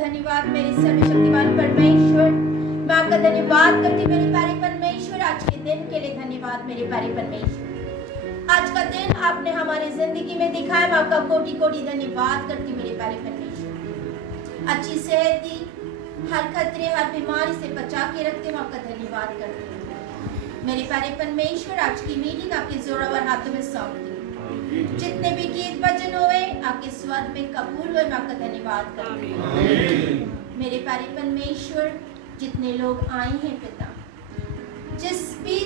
धन्यवाद मेरे सर्वशक्तिमान परमेश्वर। मैं आपका धन्यवाद करती मेरे प्यारे परमेश्वर, आज के दिन के लिए धन्यवाद मेरे प्यारे परमेश्वर। आज का दिन आपने हमारी जिंदगी में दिखाया, मैं आपका कोटि कोटि धन्यवाद करती मेरे प्यारे परमेश्वर। अच्छी सेहत दी, हर खतरे हर बीमारी से बचा के रखते, मैं आपका धन्यवाद करती हूँ मेरे प्यारे परमेश्वर। आज की मीटिंग आपके जोरावर हाथों में सौंपती, जितने भी गीत भजन हुए आपके स्वर में कबूल हुए, मैं आपका धन्यवाद करती हूँ मेरे प्यारे परमेश्वर। जितने लोग आए हैं पिता, जिस भी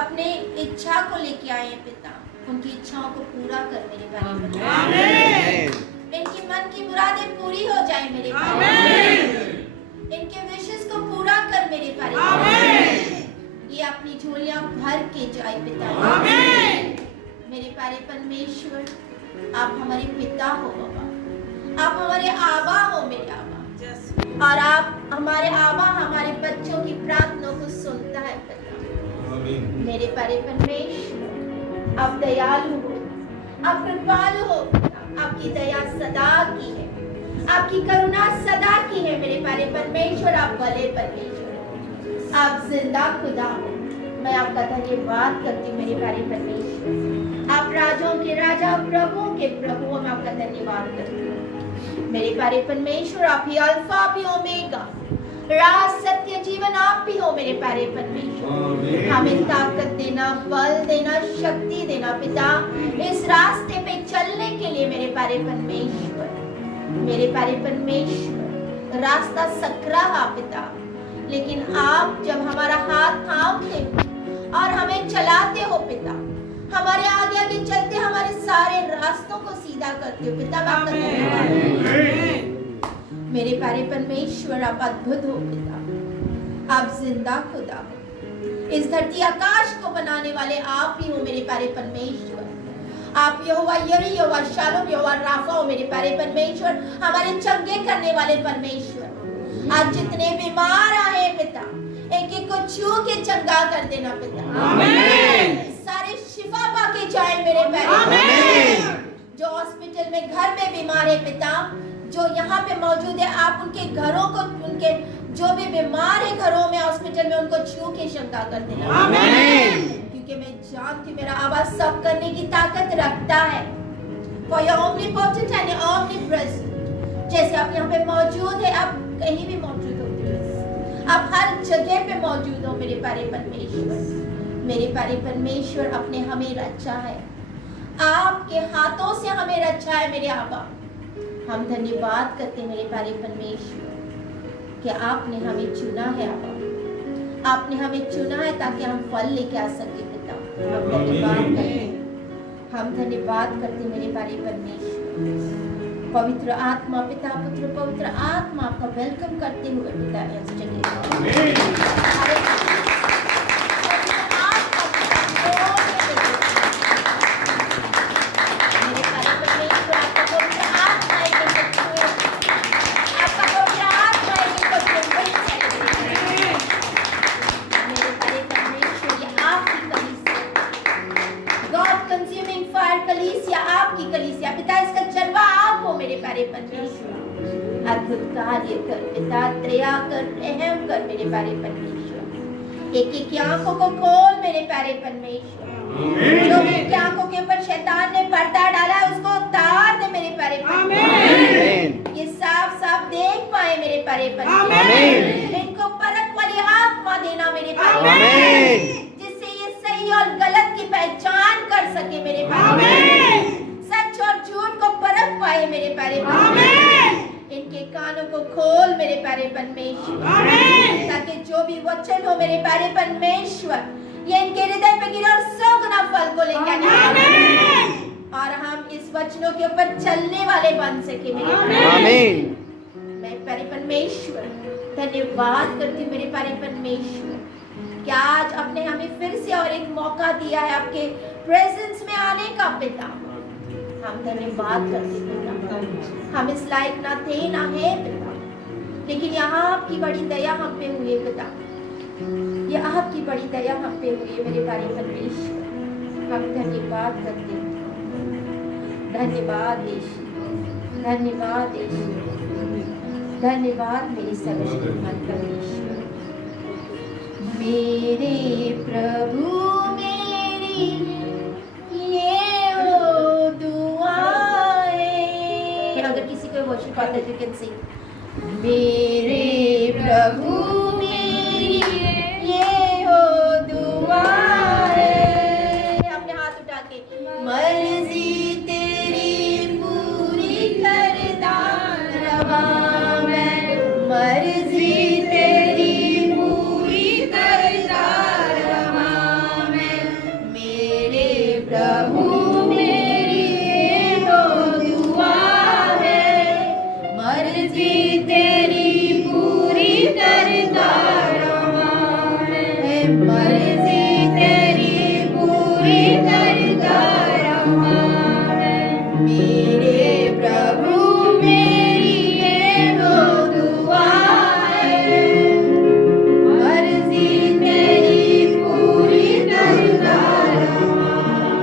अपने इच्छा को लेके आए हैं पिता, उनकी इच्छाओं को पूरा कर मेरे प्यारे परमेश्वर। इनकी मन की मुरादें पूरी हो जाए मेरे प्यारे, इनके विशेष को पूरा कर मेरे प्यारे। ये अपनी झोलियां भर के जाए पिता मेरे प्यारे परमेश्वर। आप हमारे पिता हो बाबा, आप हमारे आबा हो मेरे आबा, और आप हमारे आबा हमारे बच्चों की प्रार्थना को सुनता है पिता मेरे प्यारे परमेश्वर। आप दयालु हो, आप कृपालु हो, आपकी दया सदा की है, आपकी करुणा सदा की है मेरे प्यारे परमेश्वर। आप भले परमेश्वर, आप जिंदा खुदा हो, मैं आपका धन्यवाद करती हूँ मेरे प्यारे परमेश्वर। आप राजाओं के राजा, प्रभुओं के प्रभु, मैं आपका धन्यवाद करती हूँ मेरे प्यारे परमेश्वर। आप ही अल्फा, आप ही ओमेगा, राज सत्य जीवन आप भी हो मेरे प्यारे परमेश्वर। हमें ताकत देना, बल देना, शक्ति देना पिता, इस रास्ते पे चलने के लिए मेरे प्यारे परमेश्वर। मेरे प्यारे परमेश्वर, रास्ता सकरा है पिता, लेकिन आप जब हमारा हाथ थामते हो और हमें चलाते हो पिता, हमारे आगे आगे चलते हमारे सारे रास्तों को सीधा करते हो पिता। आपका धन्यवाद मेरे प्यारे परमेश्वर। आप अद्भुत हो पिता, आप जिंदा खुदा हो, इस धरती आकाश को बनाने वाले आप ही हो मेरे प्यारे परमेश्वर। आप यहोवा यरी, यहोवा शालोम, यहोवा राफा हो मेरे प्यारे परमेश्वर, हमारे चंगे करने वाले परमेश्वर। आज जितने बीमार आए पिता, एक एक को छू के चंगा कर देना पिता, सारे शिफा पाके जाए मेरे प्यारे। जो हॉस्पिटल में घर में बीमार है पिता, जो यहाँ पे मौजूद है, आप उनके घरों को, उनके जो भी बीमार है घरों में, हॉस्पिटल में, उनको छू के शंका कर देना, क्योंकि मैं जानती हूँ मेरा आवाज सब करने की ताकत रखता है। For your omnipotent and your omnipresent, जैसे आप यहाँ पे मौजूद है, आप कहीं भी मौजूद होते हो, आप हर जगह पे मौजूद हो मेरे प्यारे परमेश्वर। मेरे प्यारे परमेश्वर, अपने हमें रचा है, आपके हाथों से हमें रचा है मेरे आबा। हम धन्यवाद करते हैं मेरे प्यारे परमेश्वर कि आपने हमें चुना है आबा, आपने हमें चुना है ताकि हम फल लेके आ सके पिता। हम धन्यवाद करते हैं, हम धन्यवाद करते हैं मेरे प्यारे परमेश्वर। पवित्र आत्मा, पिता पुत्र पवित्र आत्मा, आपका वेलकम करते हुए पिता इस जगह अद्भुत कार्य कर पिता, दया कर, रहम कर मेरे प्यारे परमेश्वर। एक एक आंखों को खोल मेरे प्यारे परमेश्वर। जो भी आंखों के ऊपर शैतान ने पर्दा डाला उसको उतार दे मेरे प्यारे परमेश्वर। ये साफ साफ देख पाए मेरे प्यारे परमेश्वर। इनको परख वाली आत्मा देना मेरे प्यारे परमेश्वर, जिससे ये सही और गलत की पहचान कर सके मेरे प्यारे, सच और झूठ को परख पाए मेरे प्यारे परमेश्वर। इनके कानों को खोल मेरे प्यारे परमेश्वर, ताकि जो भी वचन हो मेरे प्यारे परमेश्वर, ये इनके हृदय पे गिरे और 100 गुना फल को लेकर आए, और हम इस वचनों के ऊपर चलने वाले बन सके मेरे मैं प्यारे परमेश्वर धन्यवाद करती हूँ मेरे प्यारे परमेश्वर कि आज आपने हमें फिर से और एक मौका दिया है आपके प्रेजेंस में आने का पिता। हम धन्यवाद करते पिता, हम इस लायक ना थे ना है पिता, लेकिन यहाँ आपकी बड़ी दया हम पे हुई है पिता, ये आपकी बड़ी दया हम पे हुई है मेरे प्यारे परमेश्वर। हम धन्यवाद करते हैं, धन्यवाद यीशु, धन्यवाद यीशु, धन्यवाद मेरे सर्वशक्तिमान परमेश्वर। मेरे प्रभु मेरी ये ओ दुआएं, अगर किसी को वर्शिप आता है यू कैन सिंग। मेरे प्रभु मेरी ये ओ दुआएं, अपने हाथ उठा के, मर्जी तेरी पूरी करता रहा मैं, मर्जी तेरी पूरी करता रहा मैं, मेरे प्रभु मेरी ये ओ दुआ है, मर्जी तेरी पूरी करता रहा मैं, मर्जी तेरी पूरी करता रहा मैं, मेरे प्रभु मेरी ये ओ दुआ है, मर्जी तेरी पूरी करता रहा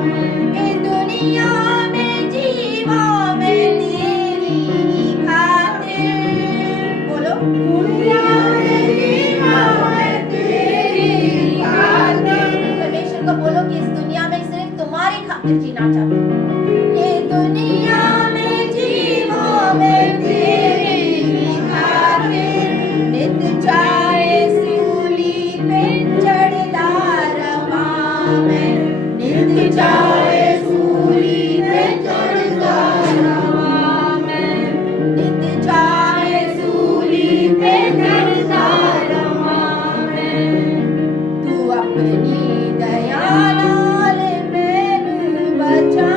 मैं। इस दुनिया में जीवा मैं तेरी खातिर, बोलो, दुनिया में जीवा मैं तेरी खातिर। परमेश्वर को बोलो कि इस दुनिया में सिर्फ तुम्हारी खातिर जीना चाहता हूँ। ये दुनिया में जीवा मैं तेरी खातिर, नित जाए सूली पे चढ़ता रहा मैं, नित जाए सूली पे चढ़ता रहा मैं, नित जाए सूली पे चढ़ता रहा मैं। तू अपनी दया नाल मैनू बचा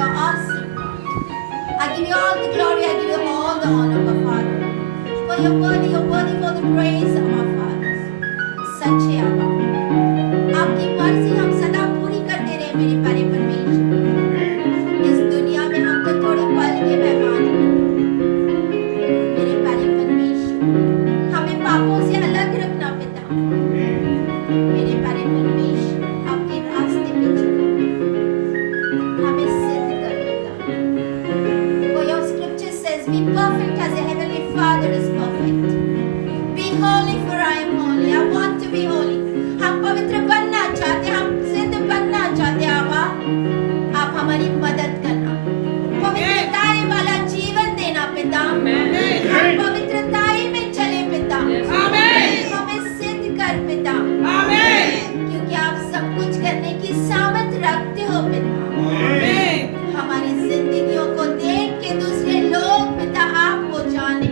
You're give you all the glory, I give you all the honor, my Father. For you're worthy for the praise, my Father. सच्चे आबा, आपकी मर्जी हम सदा पूरी करते रहे मेरे प्यारे परमेश्वर। इस दुनिया में हम तो थोड़े पल के मेहमान हैं मेरे प्यारे परमेश्वर। हमें पापों से अलग रखना पिता, मेरे प्यारे परमेश्वर। आपके रास्ते पे चलो, हमें सिद्ध कर पिता। For your scripture says, be perfect as a heavenly Father is perfect. Be holy for I am holy. I want to be holy. हम पवित्र बनना चाहते, हम सिद्ध बनना चाहते आबा। आप हमारी मदद करना, पवित्रताई वाला जीवन देना पिता। हम पवित्रताई में चले पिता, हमें सिद्ध कर पिता, क्योंकि आप सब कुछ करने की सामर्थ रखते हो पिता। हमारी जिंदगियों को देख के दूसरे लोग पिता आपको जाने,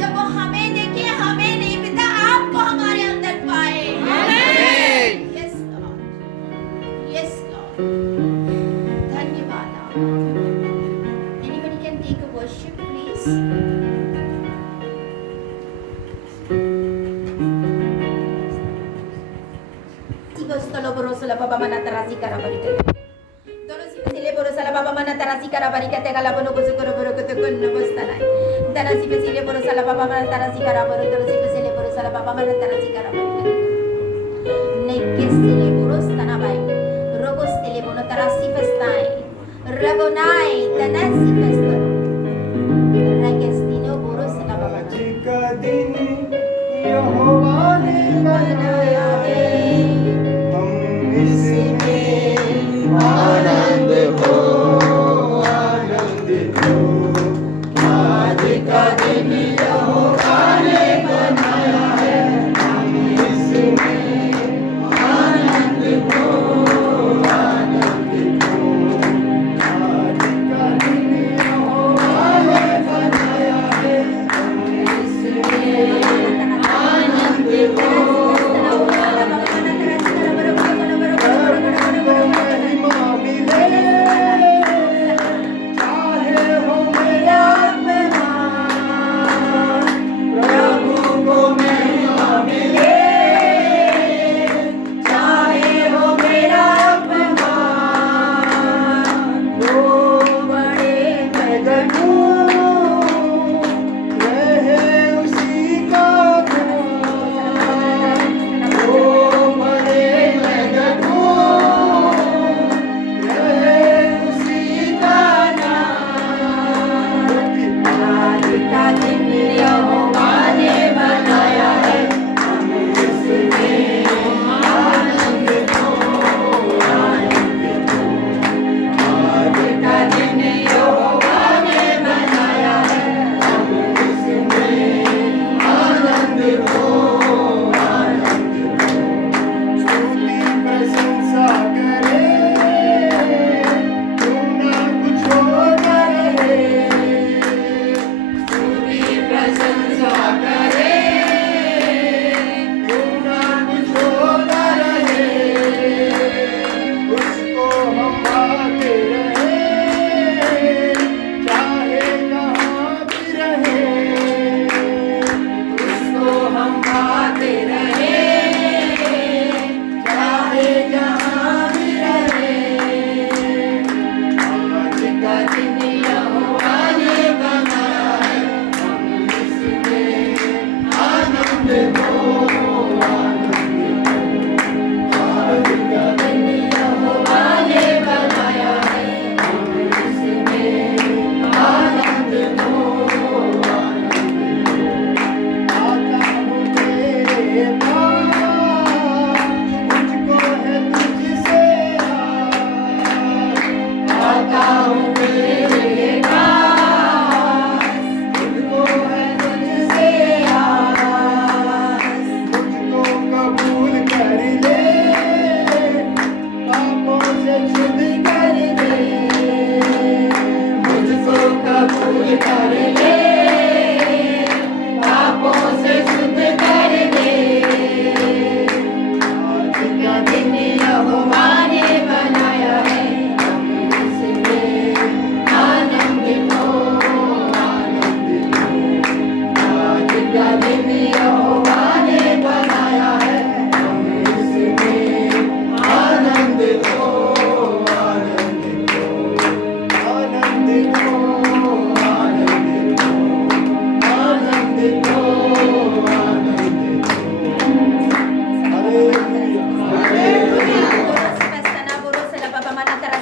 जब वो हमें देखे, हमें नहीं पिता, आपको हमारे अंदर पाए। Yes Lord, yes Lord, धन्यवाद आपका। Anybody can take a worship please. Sibostolo borosolo baba mana tarasi karabarika. Dolo sibesile borosala baba mana tarasi karabarika te galabono bosukoro borokoto konno bostanai. Dana sibesile borosala baba mana tarasi karabaru, dolo sibesile borosala baba mana tarasi karabarika. Nekestile borostana bai. Rogostile bono tarasi festai. Ragonai tanasi festo. Regestino borosala baba. का दिन यहोवा ने बनाया है, हम इसमें आनंद हो, आनंदित हो। आज का दिन यहोवा ने बनाया है, हम इसमें आनंद हो, आनंदित हो। आज का दिन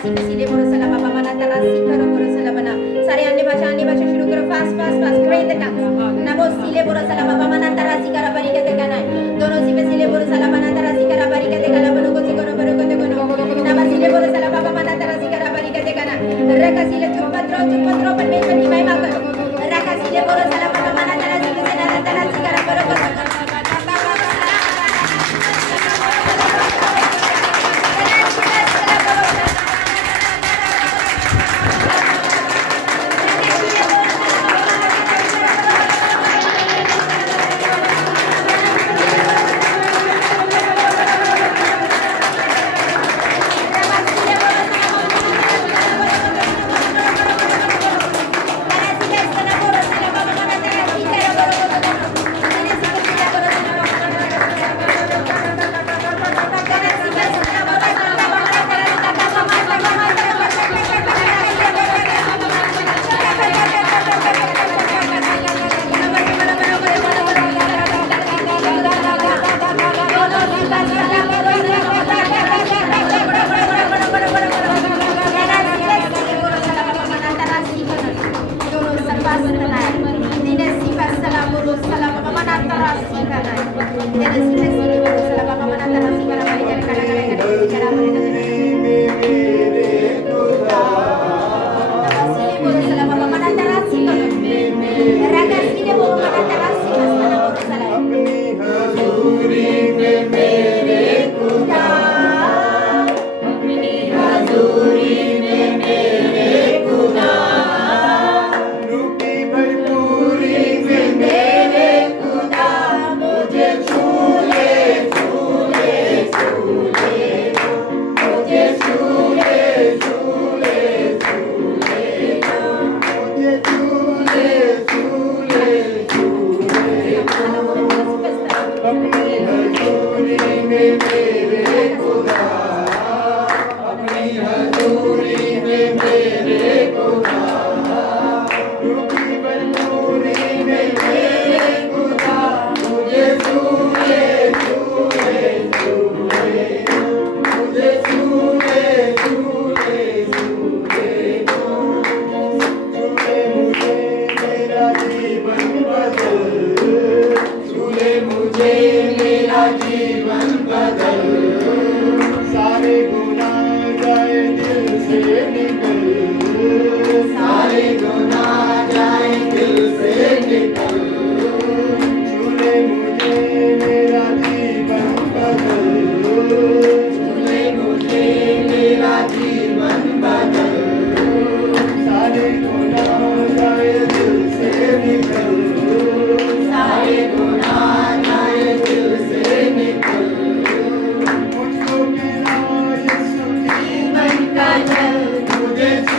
सी पे सीधे बोलो सला बाबा मना तरा सी करो बोलो सला बना सारे अन्य भाषा शुरू करो फास्ट फास्ट फास्ट ग्रेट टंग नमो सीले बोलो सला बाबा मना तरा सी करा बरी कहते गाना दोनों सी पे सीले बोलो सला मना तरा सी करा बरी कहते गाना बनो को सी करो बनो को ते बनो नमो सीले बोलो सला बाबा मना तरा सी करा बरी कहते गाना रका सीले चुप पत्रो परमेश्वर की महिमा करो रका सीले बोलो सला बाबा मना तरा सी करा बरो को मुझे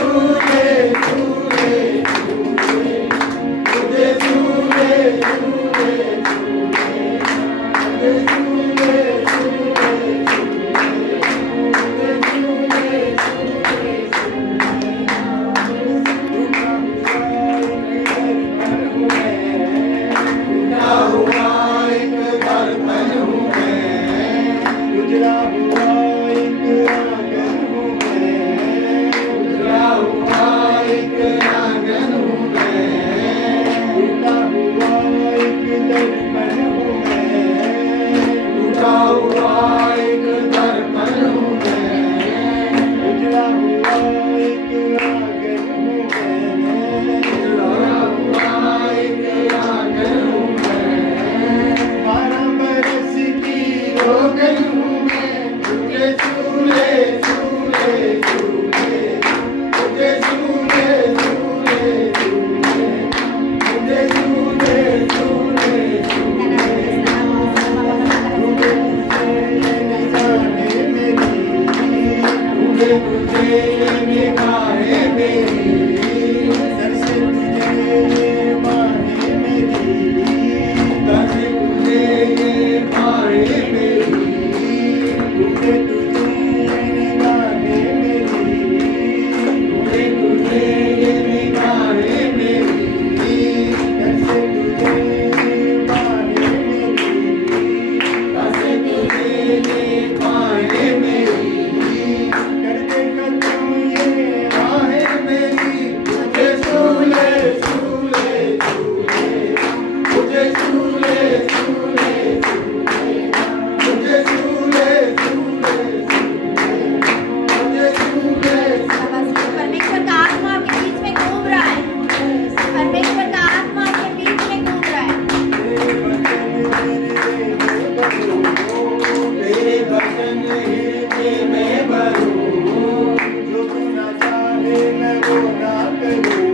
वो ना करूं,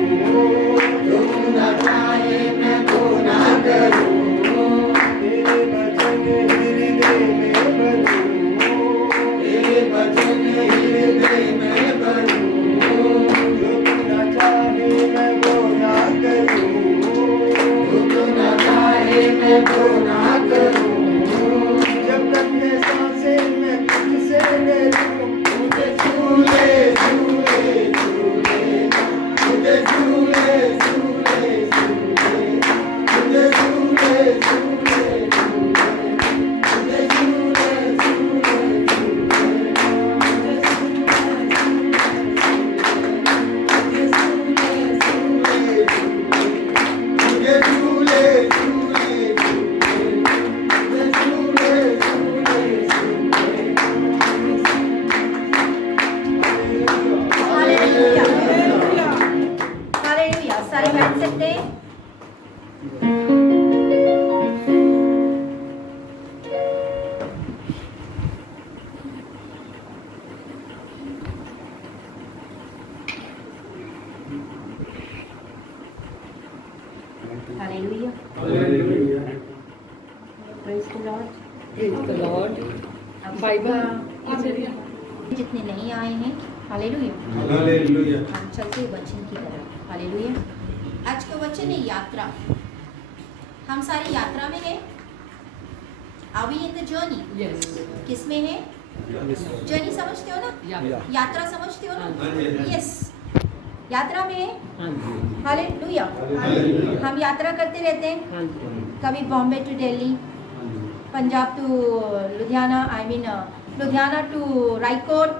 तुम न चाहे मैं वो ना करूं, तेरे वचन हृदय में भरूं, तेरे वचन हृदय में भरूं, जो तू ना चाहे मैं वो ना करूं, तुम न चाहे मैं वो ना करूं, जब तक ये सांसें मैं तुझसे डरूं, मुझे झूले झूले झूले, मुझे झूले झूले झूले, मुझे झूले झूले झूले, मुझे झूले झूले मुझे झूले झूले मुझे झूले हालेलुया हालेलुया। सारे बैठ सकते हैं। Hallelujah. Praise the Lord. Praise the Lord. Bible. जितने नहीं आए हैं, हालेलुया, हालेलुया। हम चलते हैं वचन की तरफ। हालेलुया। आज का वचन है यात्रा। हम सारी यात्रा में हैं। Are we in the journey? Yes. किसमें है? जर्नी समझते हो ना? Yeah. यात्रा समझते हो ना? हाँ जी। यस, यात्रा में है। हाँ जी. हालेलुया। हालेलुया। हम यात्रा करते रहते हैं, हाँ जी. कभी Bombay to Delhi, Punjab to Ludhiana, Ludhiana to Raikot,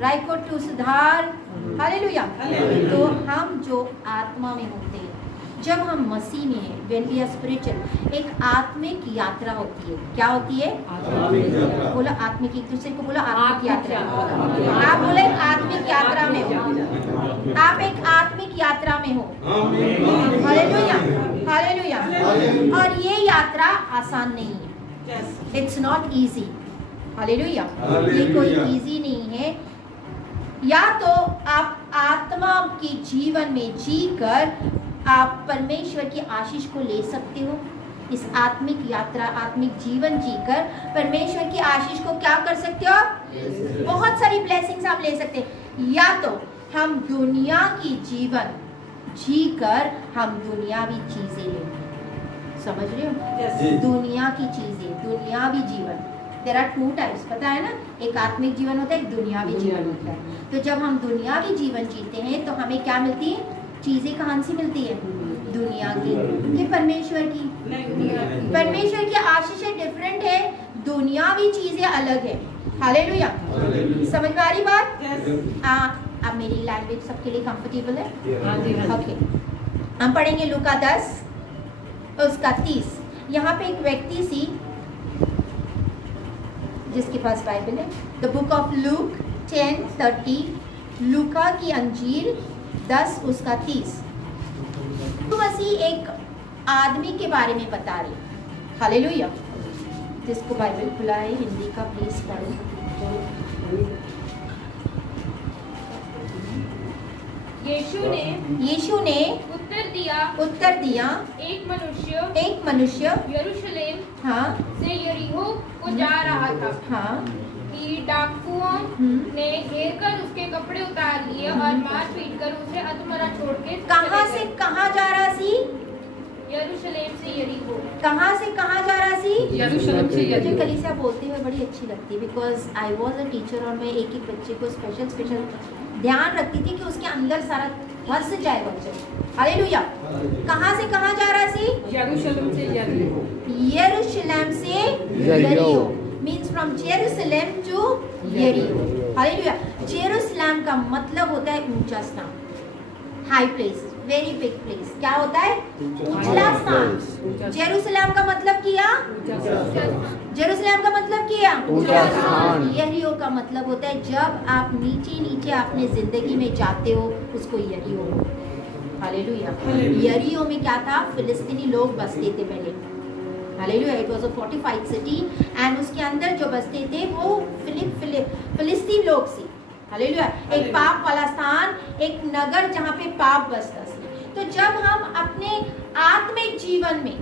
Raikot to Sudhar. Hallelujah. तो हम जो आत्मा में होते हैं, जब हम मसीह में हैं, when we are spiritual, एक आत्मिक यात्रा होती है। क्या होती है? आत्मिक यात्रा। बोला आत्मिक, एक दूसरे को बोला आत्मिक आत्मिक यात्रा। यात्रा। आप बोले आत्मिक यात्रा में हो। आप एक आत्मिक यात्रा में हो। Hallelujah hallelujah. और ये यात्रा आसान नहीं है। It's not easy. हालेलुया। ये कोई हालेलुया। इजी नहीं है। या तो आप आत्मा की जीवन में जीकर आप परमेश्वर की आशीष को ले सकते हो। इस आत्मिक यात्रा, आत्मिक जीवन जीकर परमेश्वर की आशीष को क्या कर सकते हो? बहुत सारी ब्लेसिंग्स आप ले सकते हैं। या तो हम दुनिया की जीवन जीकर हम दुनियावी चीजें लें। समझ रहे हो? जी। दुनिया की चीजें, दुनियावी जीवन। देयर आर टू टाइप्स, पता है ना? एक आत्मिक जीवन होता है, एक दुनियावी जीवन होता है। तो जब हम दुनियावी जीवन जीते हैं तो हमें क्या मिलती है? चीजें कहाँ से मिलती है? दुनिया की कि परमेश्वर की। परमेश्वर की आशीषें डिफरेंट है, दुनियावी चीजें अलग है। हालेलुया। समझ में आ रही बात? अब मेरी लैंग्वेज सबके लिए कंफर्टेबल है? हाँ जी. हाँ जी. ओके। हम पढ़ेंगे लूका 10 उसका 30। यहाँ पे एक व्यक्ति सी जिसके पास बाइबल है, द बुक ऑफ लूक 10:30, लूका की अंजील 10 उसका 30। तो मसीह एक आदमी के बारे में बता रही। हालेलुया। जिसको बाइबल खुला है हिंदी का प्लीज पढ़ो। यीशु ने उत्तर दिया एक मनुष्य यरूशलेम हाँ से यरीहो को जा रहा था हाँ कि डाकुओं ने घेर कर उसके कपड़े उतार लिए और मार पीट कर उसे अधमरा छोड़ के कहाँ चले से गए। कहाँ जा रहा सी? यरूशलेम से यरीहो। कहाँ से कहाँ जा रहा सी? यरूशलेम से मुझे यरीहो। कलीसिया बोलते हुए बड़ी अच्छी लगती है, because I was a teacher और मैं एक एक बच्चे को स्पेशल ध्यान रखती थी कि उसके अंदर सारा फंस जाए बच्चे। हालेलुया। कहाँ से कहाँ जा रहा सी? यरूशलेम से यरीहो. यरूशलेम से यरीहो मीन्स फ्रॉम जेरूशलेम टू यरीहो। हालेलुया। जेरूशलेम का मतलब होता है ऊंचा स्थान, high place, very big place. क्या होता है? ऊंचा स्थान। जेरूशलेम का मतलब किया, जेरूशलेम का मतलब किया ऊंचा स्थान। यरीहो का मतलब होता है जब आप नीचे नीचे अपने जिंदगी में जाते हो, उसको यरीहो। हालेलुया। यरीहो में क्या था? फिलिस्तीनी लोग बसते थे पहले। Hallelujah. It was a fortified city and उसके अंदर जो बसते थे वो फिलिस्तीन लोग थे। हालेलुया। एक पाप वाला स्थान, एक नगर जहाँ पे पाप बसता है। तो जब हम अपने आत्मिक जीवन में,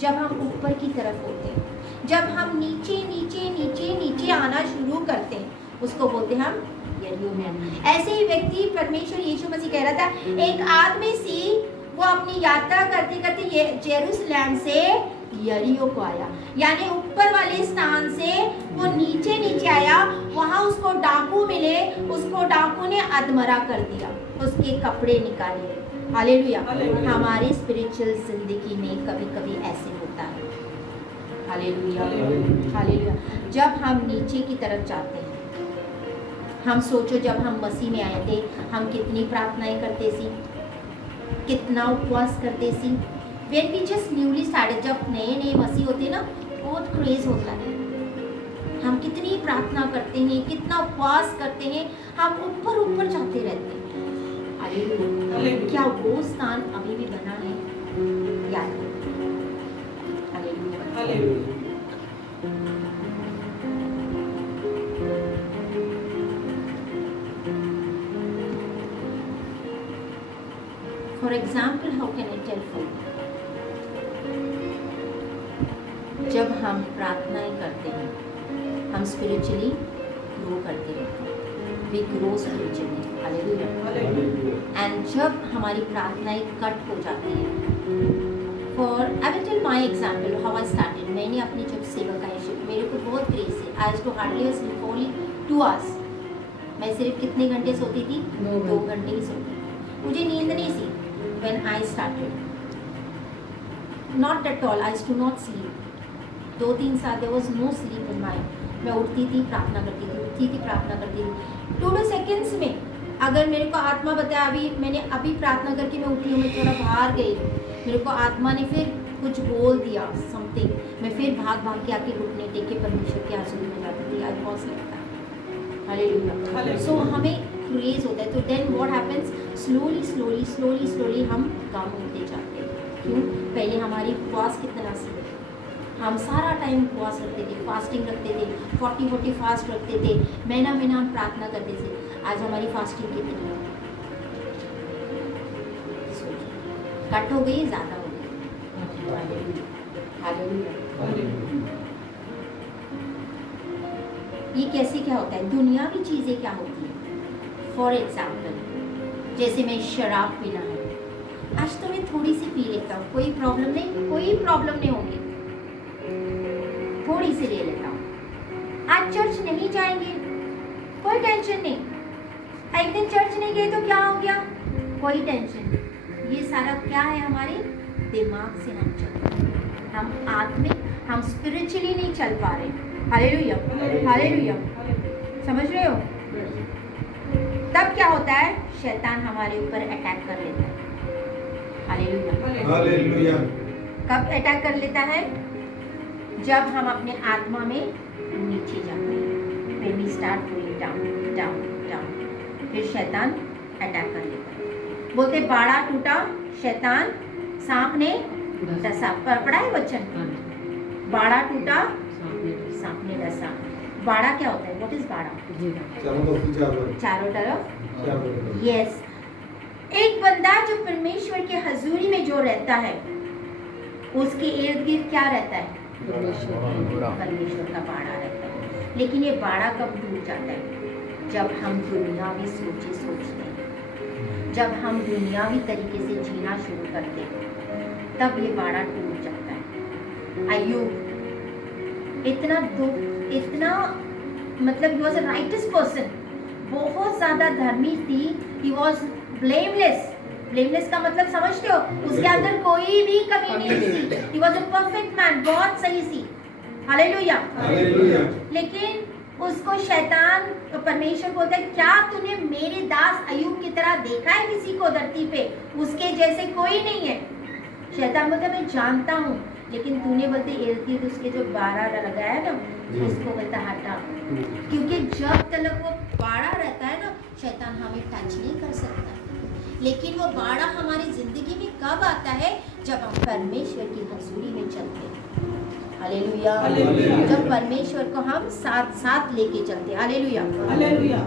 जब हम ऊपर की तरफ होते हैं, जब हम नीचे नीचे नीचे नीचे आना शुरू करते हैं, उसको बोलते हैं हम यरीहो में। ऐसे ही व्यक्ति परमेश्वर यीशु मसीह कह रहा था, एक आदमी सी वो अपनी यात्रा करते करते जेरूसलम से यरीहो को आया, यानी ऊपर वाले स्थान से वो नीचे नीचे आया। वहां उसको डाकू मिले, उसको डाकू ने अधमरा कर दिया, उसके कपड़े निकाले। हालेलुया। हमारी स्पिरिचुअल जिंदगी में कभी कभी ऐसे होता है। Hallelujah, hallelujah. जब हम नीचे की तरफ जाते हैं, हम सोचो जब हम मसीह में आए थे, हम कितनी प्रार्थनाएं करते सी, कितना उपवास करते सी। When we just newly started, जब नए नए मसीह होते ना, बहुत क्रेज होता है। हम कितनी प्रार्थना करते हैं, कितना उपवास करते हैं, हम ऊपर ऊपर जाते रहते हैं। हालेलुया। क्या वो स्थान अभी भी बना है? याद करो। Hallelujah. For example, how can I tell for you? जब हम प्रार्थनाएं करते हैं, हम स्पिरिचुअली ग्रो करते रहते हैं। We grow spiritually. Hallelujah. And जब हमारी प्रार्थनाएं कट हो जाती हैं, for I will tell my example how I started. मैंने अपनी जब सेवकाई शुरू, मेरे को बहुत ग्रेस है। I used to hardly sleep only 2 hours. मैं सिर्फ कितने घंटे सोती थी? 2 घंटे ही सोती थी। मुझे नींद नहीं सी when I started. Not at all. I used to not sleep. 2-3 साल there was no sleep in my. मैं उठती थी, प्रार्थना करती थी, उठती थी, प्रार्थना करती थी। 2 सेकेंड्स में अगर मेरे को आत्मा बताया, मैंने अभी प्रार्थना करके मैं उठी हूँ, मैं थोड़ा बाहर गई, मेरे को आत्मा ने फिर कुछ बोल दिया समथिंग, मैं फिर भाग भाग के आके घुटने टेक के परमेश्वर के हाज़िरी में जाती थी। आज बहुत लगता है। हालेलुया। सो हमें क्रेज होता है। तो then what happens, slowly slowly slowly slowly हम कम होते जाते हैं। क्यों? पहले हमारी उपवास कितना सी, हम सारा टाइम उपवास रखते थे, फास्टिंग रखते थे, 40 फास्ट रखते थे, महीना महीना हम प्रार्थना करते थे। आज हमारी फास्टिंग कितनी है? कट हो गई, ज़्यादा हो गई। ये कैसे क्या होता है? दुनियावी चीज़ें क्या होती हैं? फॉर एग्जाम्पल, जैसे मैं शराब पीना है, आज तो मैं थोड़ी सी पी लेता हूँ, कोई प्रॉब्लम नहीं, कोई प्रॉब्लम नहीं होगी, थोड़ी सी ले लेता हूँ। आज चर्च नहीं जाएंगे, कोई टेंशन नहीं। एक दिन चर्च नहीं गए तो क्या हो गया? कोई टेंशन नहीं। ये सारा क्या है? हमारे दिमाग से हम चल रहे हैं, हम आत्मिक, हम स्पिरिचुअली नहीं चल पा रहे। Hallelujah, hallelujah. समझ रहे हो? तब क्या होता है? शैतान हमारे ऊपर अटैक कर लेता है। Hallelujah, hallelujah. कब अटैक कर लेता है? जब हम अपने आत्मा में नीचे जाते हैं, when we start going down, down, down, फिर शैतान अटैक कर लेता है। बोलते बाड़ा टूटा, शैतान सांप ने डसा। पढ़ा है वचन? बाड़ा टूटा, सांप ने डसा। बाड़ा क्या होता है? व्हाट इज बाड़ा? चारों तरफ। यस। एक बंदा जो परमेश्वर के हजूरी में जो रहता है, उसके इर्द गिर्द क्या रहता है? परमेश्वर का बाड़ा रहता है। लेकिन ये बाड़ा कब टूट जाता है? जब हम दुनियावी सोचते हैं, जब हम दुनियावी तरीके से जीना शुरू करते हैं, तब ये बाड़ा टूट जाता है। अय्यूब इतना मतलब he was a righteous person, बहुत ज़्यादा धर्मी थी। he was blameless। blameless का मतलब समझते हो? उसके अंदर कोई भी कमी नहीं थी। he was a perfect man, बहुत सही सी। Hallelujah, hallelujah. लेकिन उसको शैतान, परमेश्वर बोलता है, क्या तूने मेरे दास अय्यूब की तरह देखा है किसी को धरती पे? उसके जैसे कोई नहीं है। शैतान बोलता है, मैं जानता हूँ, लेकिन तूने बोलते इर्द गिर्द उसके जो बाड़ा लगाया ना, उसको बोलता हटा। क्योंकि जब तक वो बाड़ा रहता है ना, शैतान हमें टच नहीं कर सकता। लेकिन वो बाड़ा हमारी जिंदगी में कब आता है? जब हम परमेश्वर की हजूरी में चलते हैं। हालेलुया। जब परमेश्वर को हम साथ साथ लेके चलते हैं। Hallelujah, hallelujah.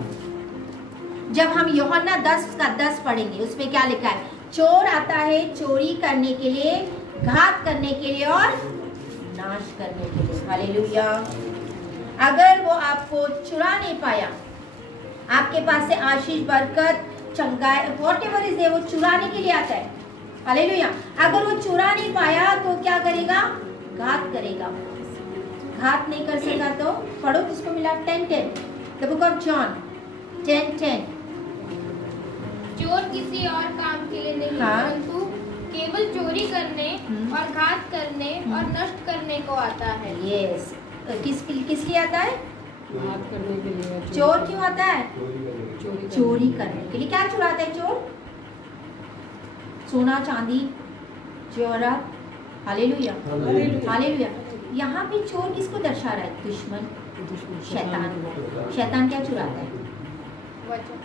जब हम यूहन्ना 10:10 पढ़ेंगे, उसमें क्या लिखा है? चोर आता है चोरी करने के लिए, घात करने के लिए और नाश करने के लिए। हालेलुया। अगर वो आपको चुरा नहीं पाया, आपके पास से आशीष, बरकत, चंगाई, व्हाटएवर इज है, वो चुराने के लिए आता है। हालेलुया। अगर वो चुरा नहीं पाया तो क्या करेगा? घात करेगा। घात नहीं कर सका तो पढ़ो, किसको मिला? 10:10, द बुक ऑफ जॉन 10:10। चोर किसी और काम के लिए नहीं, हाँ। परंतु केवल चोरी करने और घात करने और नष्ट करने को आता है। यस। किस लिए आता है? बात करने के लिए। चोर क्यों आता है? चोरी चोरी करने के लिए। क्या चुराता है चोर? सोना, चांदी, जेवरात। Hallelujah, hallelujah. यहाँ पे चोर किसको दर्शा रहा है? दुश्मन, शैतान। शैतान क्या चुराता है? वचन।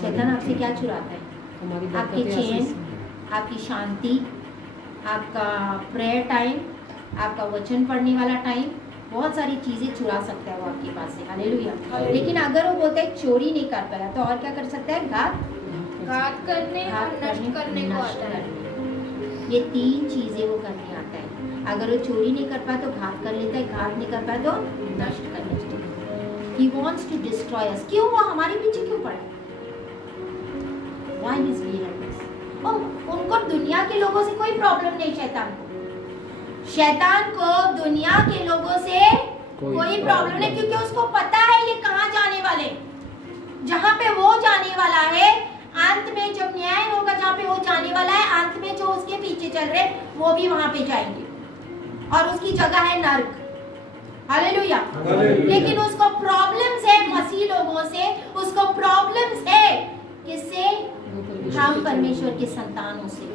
शैतान आपसे क्या चुराता है? हमारी आपकी बरकतें, चैन, आशीष। आपकी शांति, आपका प्रेयर टाइम, आपका वचन पढ़ने वाला टाइम, बहुत सारी चीजें चुरा सकता है वो आपके पास से। हालेलुया। लेकिन अगर वो बोलता है चोरी नहीं कर पाया तो और क्या कर सकता है? घात करने और नष्ट करने को नष्ट आता है। करने। ये 3 चीजें वो करने आता है। अगर वो चोरी नहीं कर पाया तो घात कर लेता है, घात नहीं कर पाया तो नष्ट कर लेता है। He wants to destroy us. क्यों? वो हमारे पीछे क्यों पड़ा? Why is he like this? उनको दुनिया के लोगों से कोई प्रॉब्लम नहीं। शैतान को दुनिया के लोगों से कोई प्रॉब्लम नहीं, क्योंकि उसको पता है ये कहाँ जाने वाले। जहाँ पे वो जाने वाला है, अंत में जब न्याय होगा, जहाँ पे वो जाने वाला है, अंत में जो उसके पीछे चल रहे वो भी वहां पे जाएंगे और उसकी जगह है नर्क। हालेलुया। लेकिन उसको प्रॉब्लम्स है मसीह लोगों से, उसको प्रॉब्लम्स है किससे? हम परमेश्वर के संतानों से।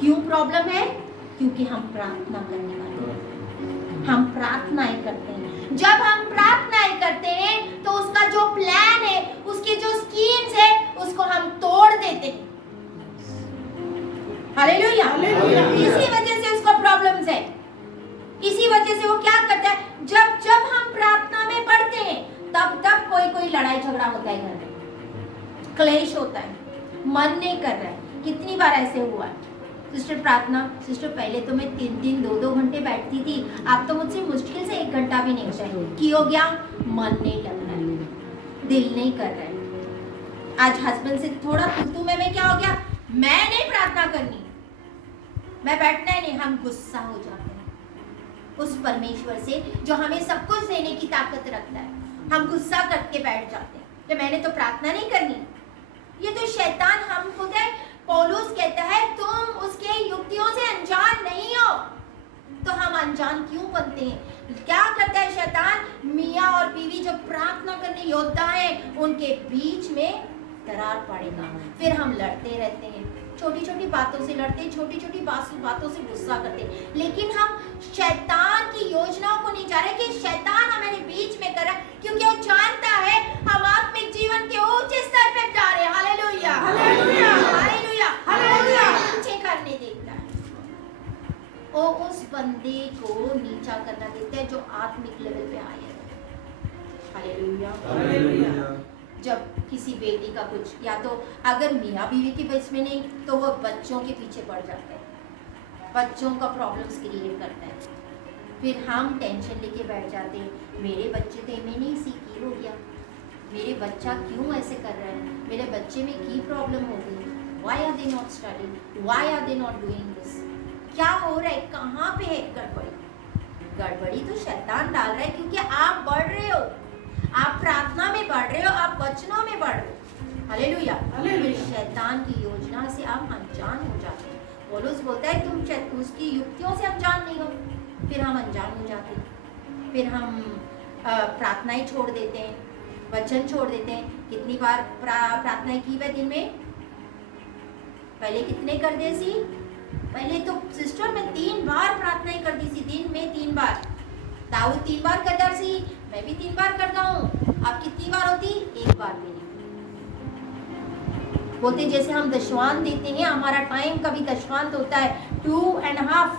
क्यों प्रॉब्लम है? क्योंकि हम प्रार्थना करने वाले हैं, हम प्रार्थनाएं करते हैं। जब हम प्रार्थनाएं करते हैं तो उसका जो प्लान है, उसके जो स्कीम्स है, उसको हम तोड़ देते हैं। हालेलुया। इसी वजह से उसको प्रॉब्लम्स है। इसी वजह से वो क्या करता है? जब हम प्रार्थना में पढ़ते हैं तब कोई लड़ाई झगड़ा होता है, घर में क्लेश होता है, मन नहीं कर रहा है। कितनी बार ऐसे हुआ है? सिस्टर प्रार्थना, सिस्टर पहले तो मैं 3 2 घंटे बैठती थी, अब तो मुझसे मुश्किल से 1 घंटा भी नहीं होता है। की हो गया? मन नहीं लग रहा है, दिल नहीं कर रहा है। आज हस्बैंड से थोड़ा तू में क्या हो गया? मैं नहीं प्रार्थना करनी, मैं बैठना ही नहीं। हम गुस्सा हो जाते हैं उस परमेश्वर से जो हमें सब कुछ देने की ताकत रखता है। हम गुस्सा करके बैठ जाते हैं कि मैंने तो प्रार्थना नहीं करनी। ये तो शैतान हमको दे। पौलुस कहता है तुम उसके युक्तियों से अनजान नहीं हो। तो हम अनजान क्यों बनते हैं? क्या करता है शैतान? मियाँ और बीवी जब प्रार्थना करने योद्धा हैं, उनके बीच में दरार पड़ेगा, फिर हम लड़ते रहते हैं, छोटी छोटी बातों से लड़ते, छोटी छोटी बातों से गुस्सा करते। लेकिन हम शैतान की योजनाओं को नहीं जा रहे कि शैतान हमारे बीच में कर रहा है, क्योंकि वो जानता है हम आत्मिक जीवन के ऊंचे स्तर पे जा रहे हैं। Hallelujah, hallelujah, hallelujah, hallelujah. नीचे करने देता है, वो उस बंदे को नीचा करना देता है जो आत्मिक लेवल पे आया है। Hallelujah, hallelujah. जब किसी बेटी का कुछ, या तो अगर मियाँ बीवी के बीच में नहीं तो वो बच्चों के पीछे पड़ जाता है, बच्चों का प्रॉब्लम्स क्रिएट करता है। फिर हम टेंशन लेके बैठ जाते हैं, मेरे बच्चे तो इन्हें नहीं सीखी हो गया, मेरे बच्चा क्यों ऐसे कर रहा है, मेरे बच्चे में की प्रॉब्लम हो गई, why are they not studying, why are they not doing this. क्या हो रहा है? कहाँ पे है गड़बड़ी? गड़बड़ी तो शैतान डाल रहा है, क्योंकि आप बढ़ रहे हो, आप प्रार्थना में बढ़ रहे हो, आप वचनों में बढ़ रहे हो। Hallelujah, hallelujah. शैतान की योजना से आप अनजान हो जाते हैं। पौलुस बोलता है तुम उसकी युक्तियों से अनजान नहीं हो। फिर हम अनजान हो जाते हैं, फिर हम प्रार्थनाएं छोड़ देते हैं, वचन छोड़ देते हैं। कितनी बार प्रार्थनाएं की वह दिन में? पहले कितने कर दे सी? पहले तो सिस्टर मैं 3 बार प्रार्थनाएं करती थी, दिन में 3 बार। दाऊद 3 बार करता सी, मैं भी 3 बार करता हूँ। अब कितनी बार होती? 1 बार भी नहीं। बोलते जैसे हम दशवान देते हैं, हमारा टाइम कभी दशवांत होता है 2.5,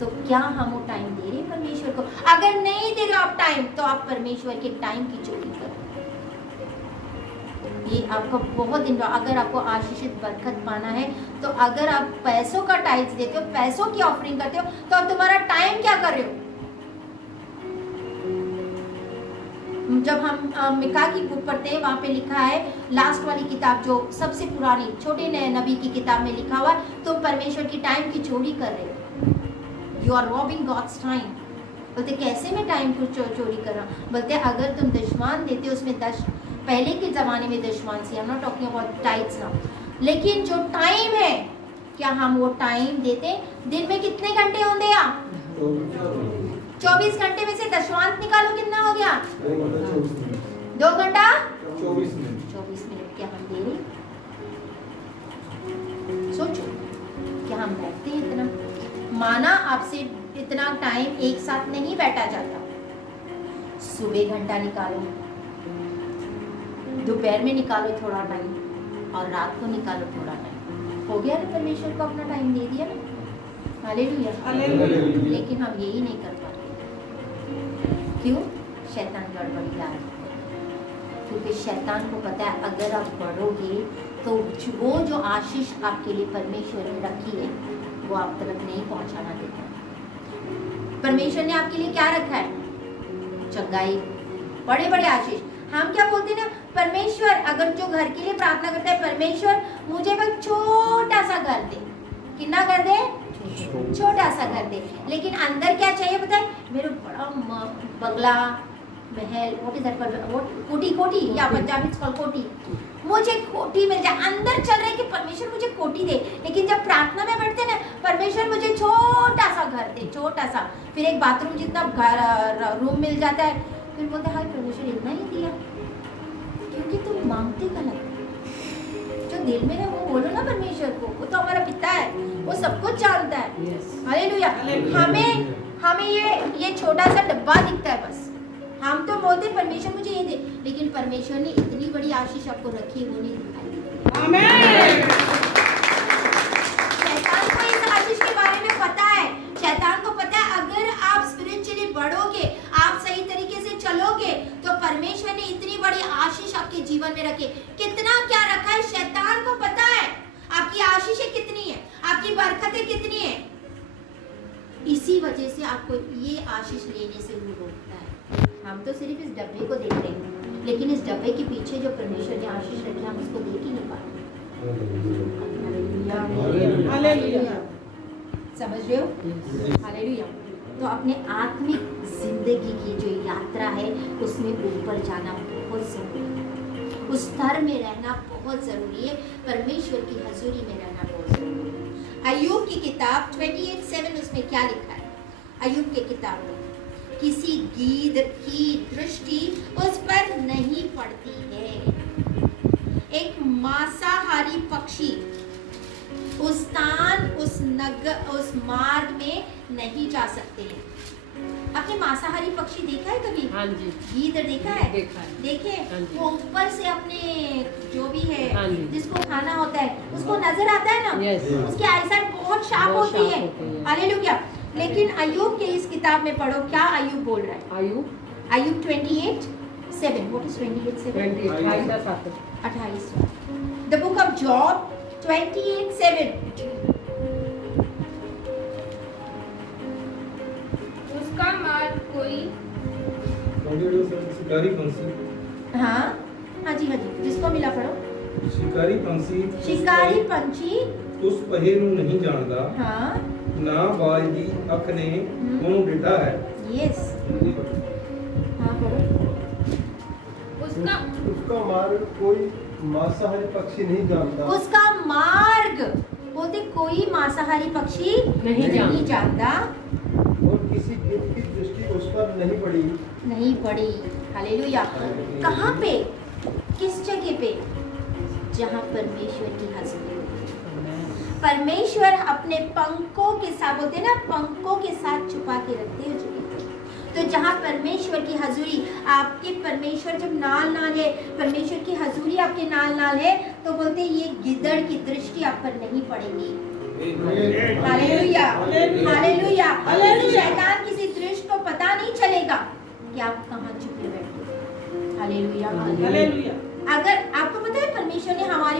तो क्या हम वो टाइम दे रहे हैं परमेश्वर को? अगर नहीं दे रहे आप टाइम, तो आप परमेश्वर के टाइम की चोरी करो। ये आपका बहुत अगर आपको आशीषित बरकत पाना है तो अगर आप पैसों का टाइप्स देते हो, पैसों की ऑफरिंग करते हो, तो आप तुम्हारा टाइम क्या कर रहे हो? जब हम मिका की बुक पढ़ते हैं, वहां पे लिखा है, लास्ट वाली किताब जो सबसे पुरानी छोटे नए नबी की किताब में लिखा हुआ, तो परमेश्वर की टाइम की चोरी कर रहे हो। You are robbing God's time. बोलते कैसे मैं टाइम को चोरी कर रहा हूँ? बोलते अगर तुम दशमान देते हो, उसमें पहले के ज़माने में दशमान सी, I am not talking about types now, लेकिन जो टाइम है, क्या हम वो टाइम देते? दिन में कितने घंटे होंगे आप? 24 घंटे में से दशमांश निकालो, कितना हो गया? 2 घंटा 24 मिनट क्या हम दे रहे? सोचो, क्या हम बैठते हैं इतना? माना आपसे इतना टाइम एक साथ नहीं बैठा जाता। सुबह घंटा निकालो, दोपहर में निकालो थोड़ा टाइम, और रात को निकालो थोड़ा टाइम। हो गया ना? परमेश्वर को अपना टाइम दे दिया ना। हालेलुया। लेकिन हम यही नहीं कर पाते। क्यों? शैतान गड़बड़ी ला रहा है। क्योंकि शैतान को पता है अगर आप बढ़ोगे तो वो जो आशीष आपके लिए परमेश्वर ने रखी है वो आप तक नहीं पहुंचाना देता। परमेश्वर ने आपके लिए क्या रखा है? चंगाई, बड़े बड़े आशीष। हम क्या बोलते हैं ना, परमेश्वर, अगर जो घर के लिए प्रार्थना करता है, परमेश्वर मुझे बस छोटा सा घर दे। कितना घर दे? छोटा सा घर दे। लेकिन अंदर क्या चाहिए पता है? मेरे बड़ा बंगला, महल, व्हाट इज दैट, कोठी, या पंजाबी इट्स कॉल्ड कोठी। मुझे कोठी मिल जाए। अंदर चल रहे कि परमेश्वर मुझे कोठी दे, लेकिन जब प्रार्थना में बैठते ना, परमेश्वर मुझे छोटा सा घर दे, छोटा सा। फिर एक बाथरूम जितना घर रूम मिल जाता है, फिर बोलते हाय परमेश्वर इतना ही दिया। क्योंकि तुम मांगते गलत। जो दिल में है वो बोलो ना परमेश्वर को, वो तो हमारा पिता है, वो सब कुछ जानता है। हालेलुया। हमें ये छोटा सा डब्बा दिखता है बस। हम तो बोलते परमेश्वर मुझे ये दे, लेकिन परमेश्वर ने इतनी बड़ी आशीष आपको रखी, वो नहीं दिखाई। आमीन। शैतान को इस आशीष के बारे में पता है। शैतान को पता है अगर आप स्पिरिचुअली बढ़ोगे, आप सही तरीके से चलोगे, तो परमेश्वर ने इतनी बड़ी आशीष आपके जीवन में रखी। कितना क्या रखा है शैतान को पता है। आपकी आशीषें कितनी है, आपकी बरकतें कितनी है। इसी वजह से आपको ये आशीष लेने से वो रोकता है। हम तो सिर्फ इस डब्बे को देख रहे हैं, लेकिन इस डब्बे के पीछे जो परमेश्वर ने आशीष रखी हम उसको देख ही नहीं पाते। हालेलुया। समझ रहे हो? हालेलुया। तो अपने आत्मिक जिंदगी की जो यात्रा है उसमें ऊपर जाना बहुत जरूरी है। उस स्तर में रहना बहुत जरूरी है। परमेश्वर की हजूरी में रहना बहुत जरूरी है। अय्यूब की किताब 28:7 उसमें क्या लिखा है? अय्यूब की किताब में किसी गीदड़ की दृष्टि उस पर नहीं पड़ती है। एक मांसाहारी पक्षी उस मार्ग में नहीं जा सकते हैं। आपने मांसाहारी पक्षी देखा है कभी? हाँ जी। गीदड़ देखा है? देखा है। देखे? हाँ जी। वो ऊपर से अपने जो भी है, हाँ जी, जिसको खाना होता है उसको नजर आता है ना। यस। उसकी आईसाइट बहुत शार्प होती है। हालेलुया। लेकिन अय्यूब के इस किताब में पढ़ो क्या अय्यूब बोल रहा है। अय्यूब 28:7। What is 28:7? 28। The book of job 28:7। उसका मार्ग कोई शिकारी पंछी। हाँ जी, जिसको मिला पढ़ो। शिकारी पंछी उस पहे ਨੂੰ नहीं जानता। हाँ, ना बाज दी अख ने ਉਹਨੂੰ ਡਿੱਠਾ है। यस। हाँ पढ़ो। उसका मार्ग कोई मांसाहारी पक्षी नहीं जानता। उसका मार्ग बोलते कोई मांसाहारी पक्षी नहीं जानता। और किसी गिद्ध की दृष्टि उस पर नहीं पड़ी। हालेलुया। कहाँ पे? किस जगह पे? जहाँ परमेश्वर की हजूरी। परमेश्वर अपने पंखों के साथ, बोलते ना, पंखों के साथ छुपा के रखते हैं जगह। तो जहाँ परमेश्वर की हजूरी, आपके परमेश्वर जब नाल है, परमेश्वर की हजूरी आपके नाल है, तो बोलते ये गिदड़ की दृष्टि आप पर नहीं पड़ेगी। हालेलुया। हालेलुया। शैतान किसी दृष्टि को पता नहीं चलेगा कि आप कहाँ छुपे बैठे। हालेलुया। अगर आपको पता है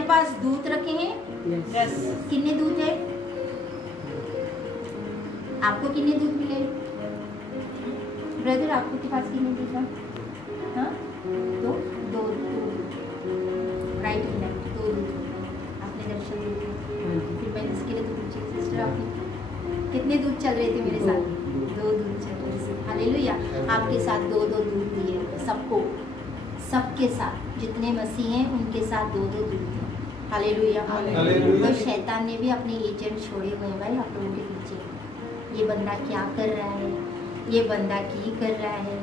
पास दूत रखे हैं? यस कितने दूत है? आपको कितने दूत मिले? ब्रदर आपको के पास कितने दूत हैं? हाँ, दो दो राइट एंड लेफ्ट, दो दूत आपने दर्शन दिए। फिर मैं इसके लिए तो पूछी सिस्टर आपने कितने दूत चल रहे थे मेरे साथ? दो दूत चल रहे थे। हालेलुया। आपके साथ दो दो दूत दिए सबको, सबके साथ जितने मसीह हैं उनके साथ दो दो दूत हैं। हालेलुया। तो शैतान ने भी अपने एजेंट छोड़े हुए हैं भाई आप लोगों के पीछे। ये बंदा क्या कर रहा है, ये बंदा की कर रहा है,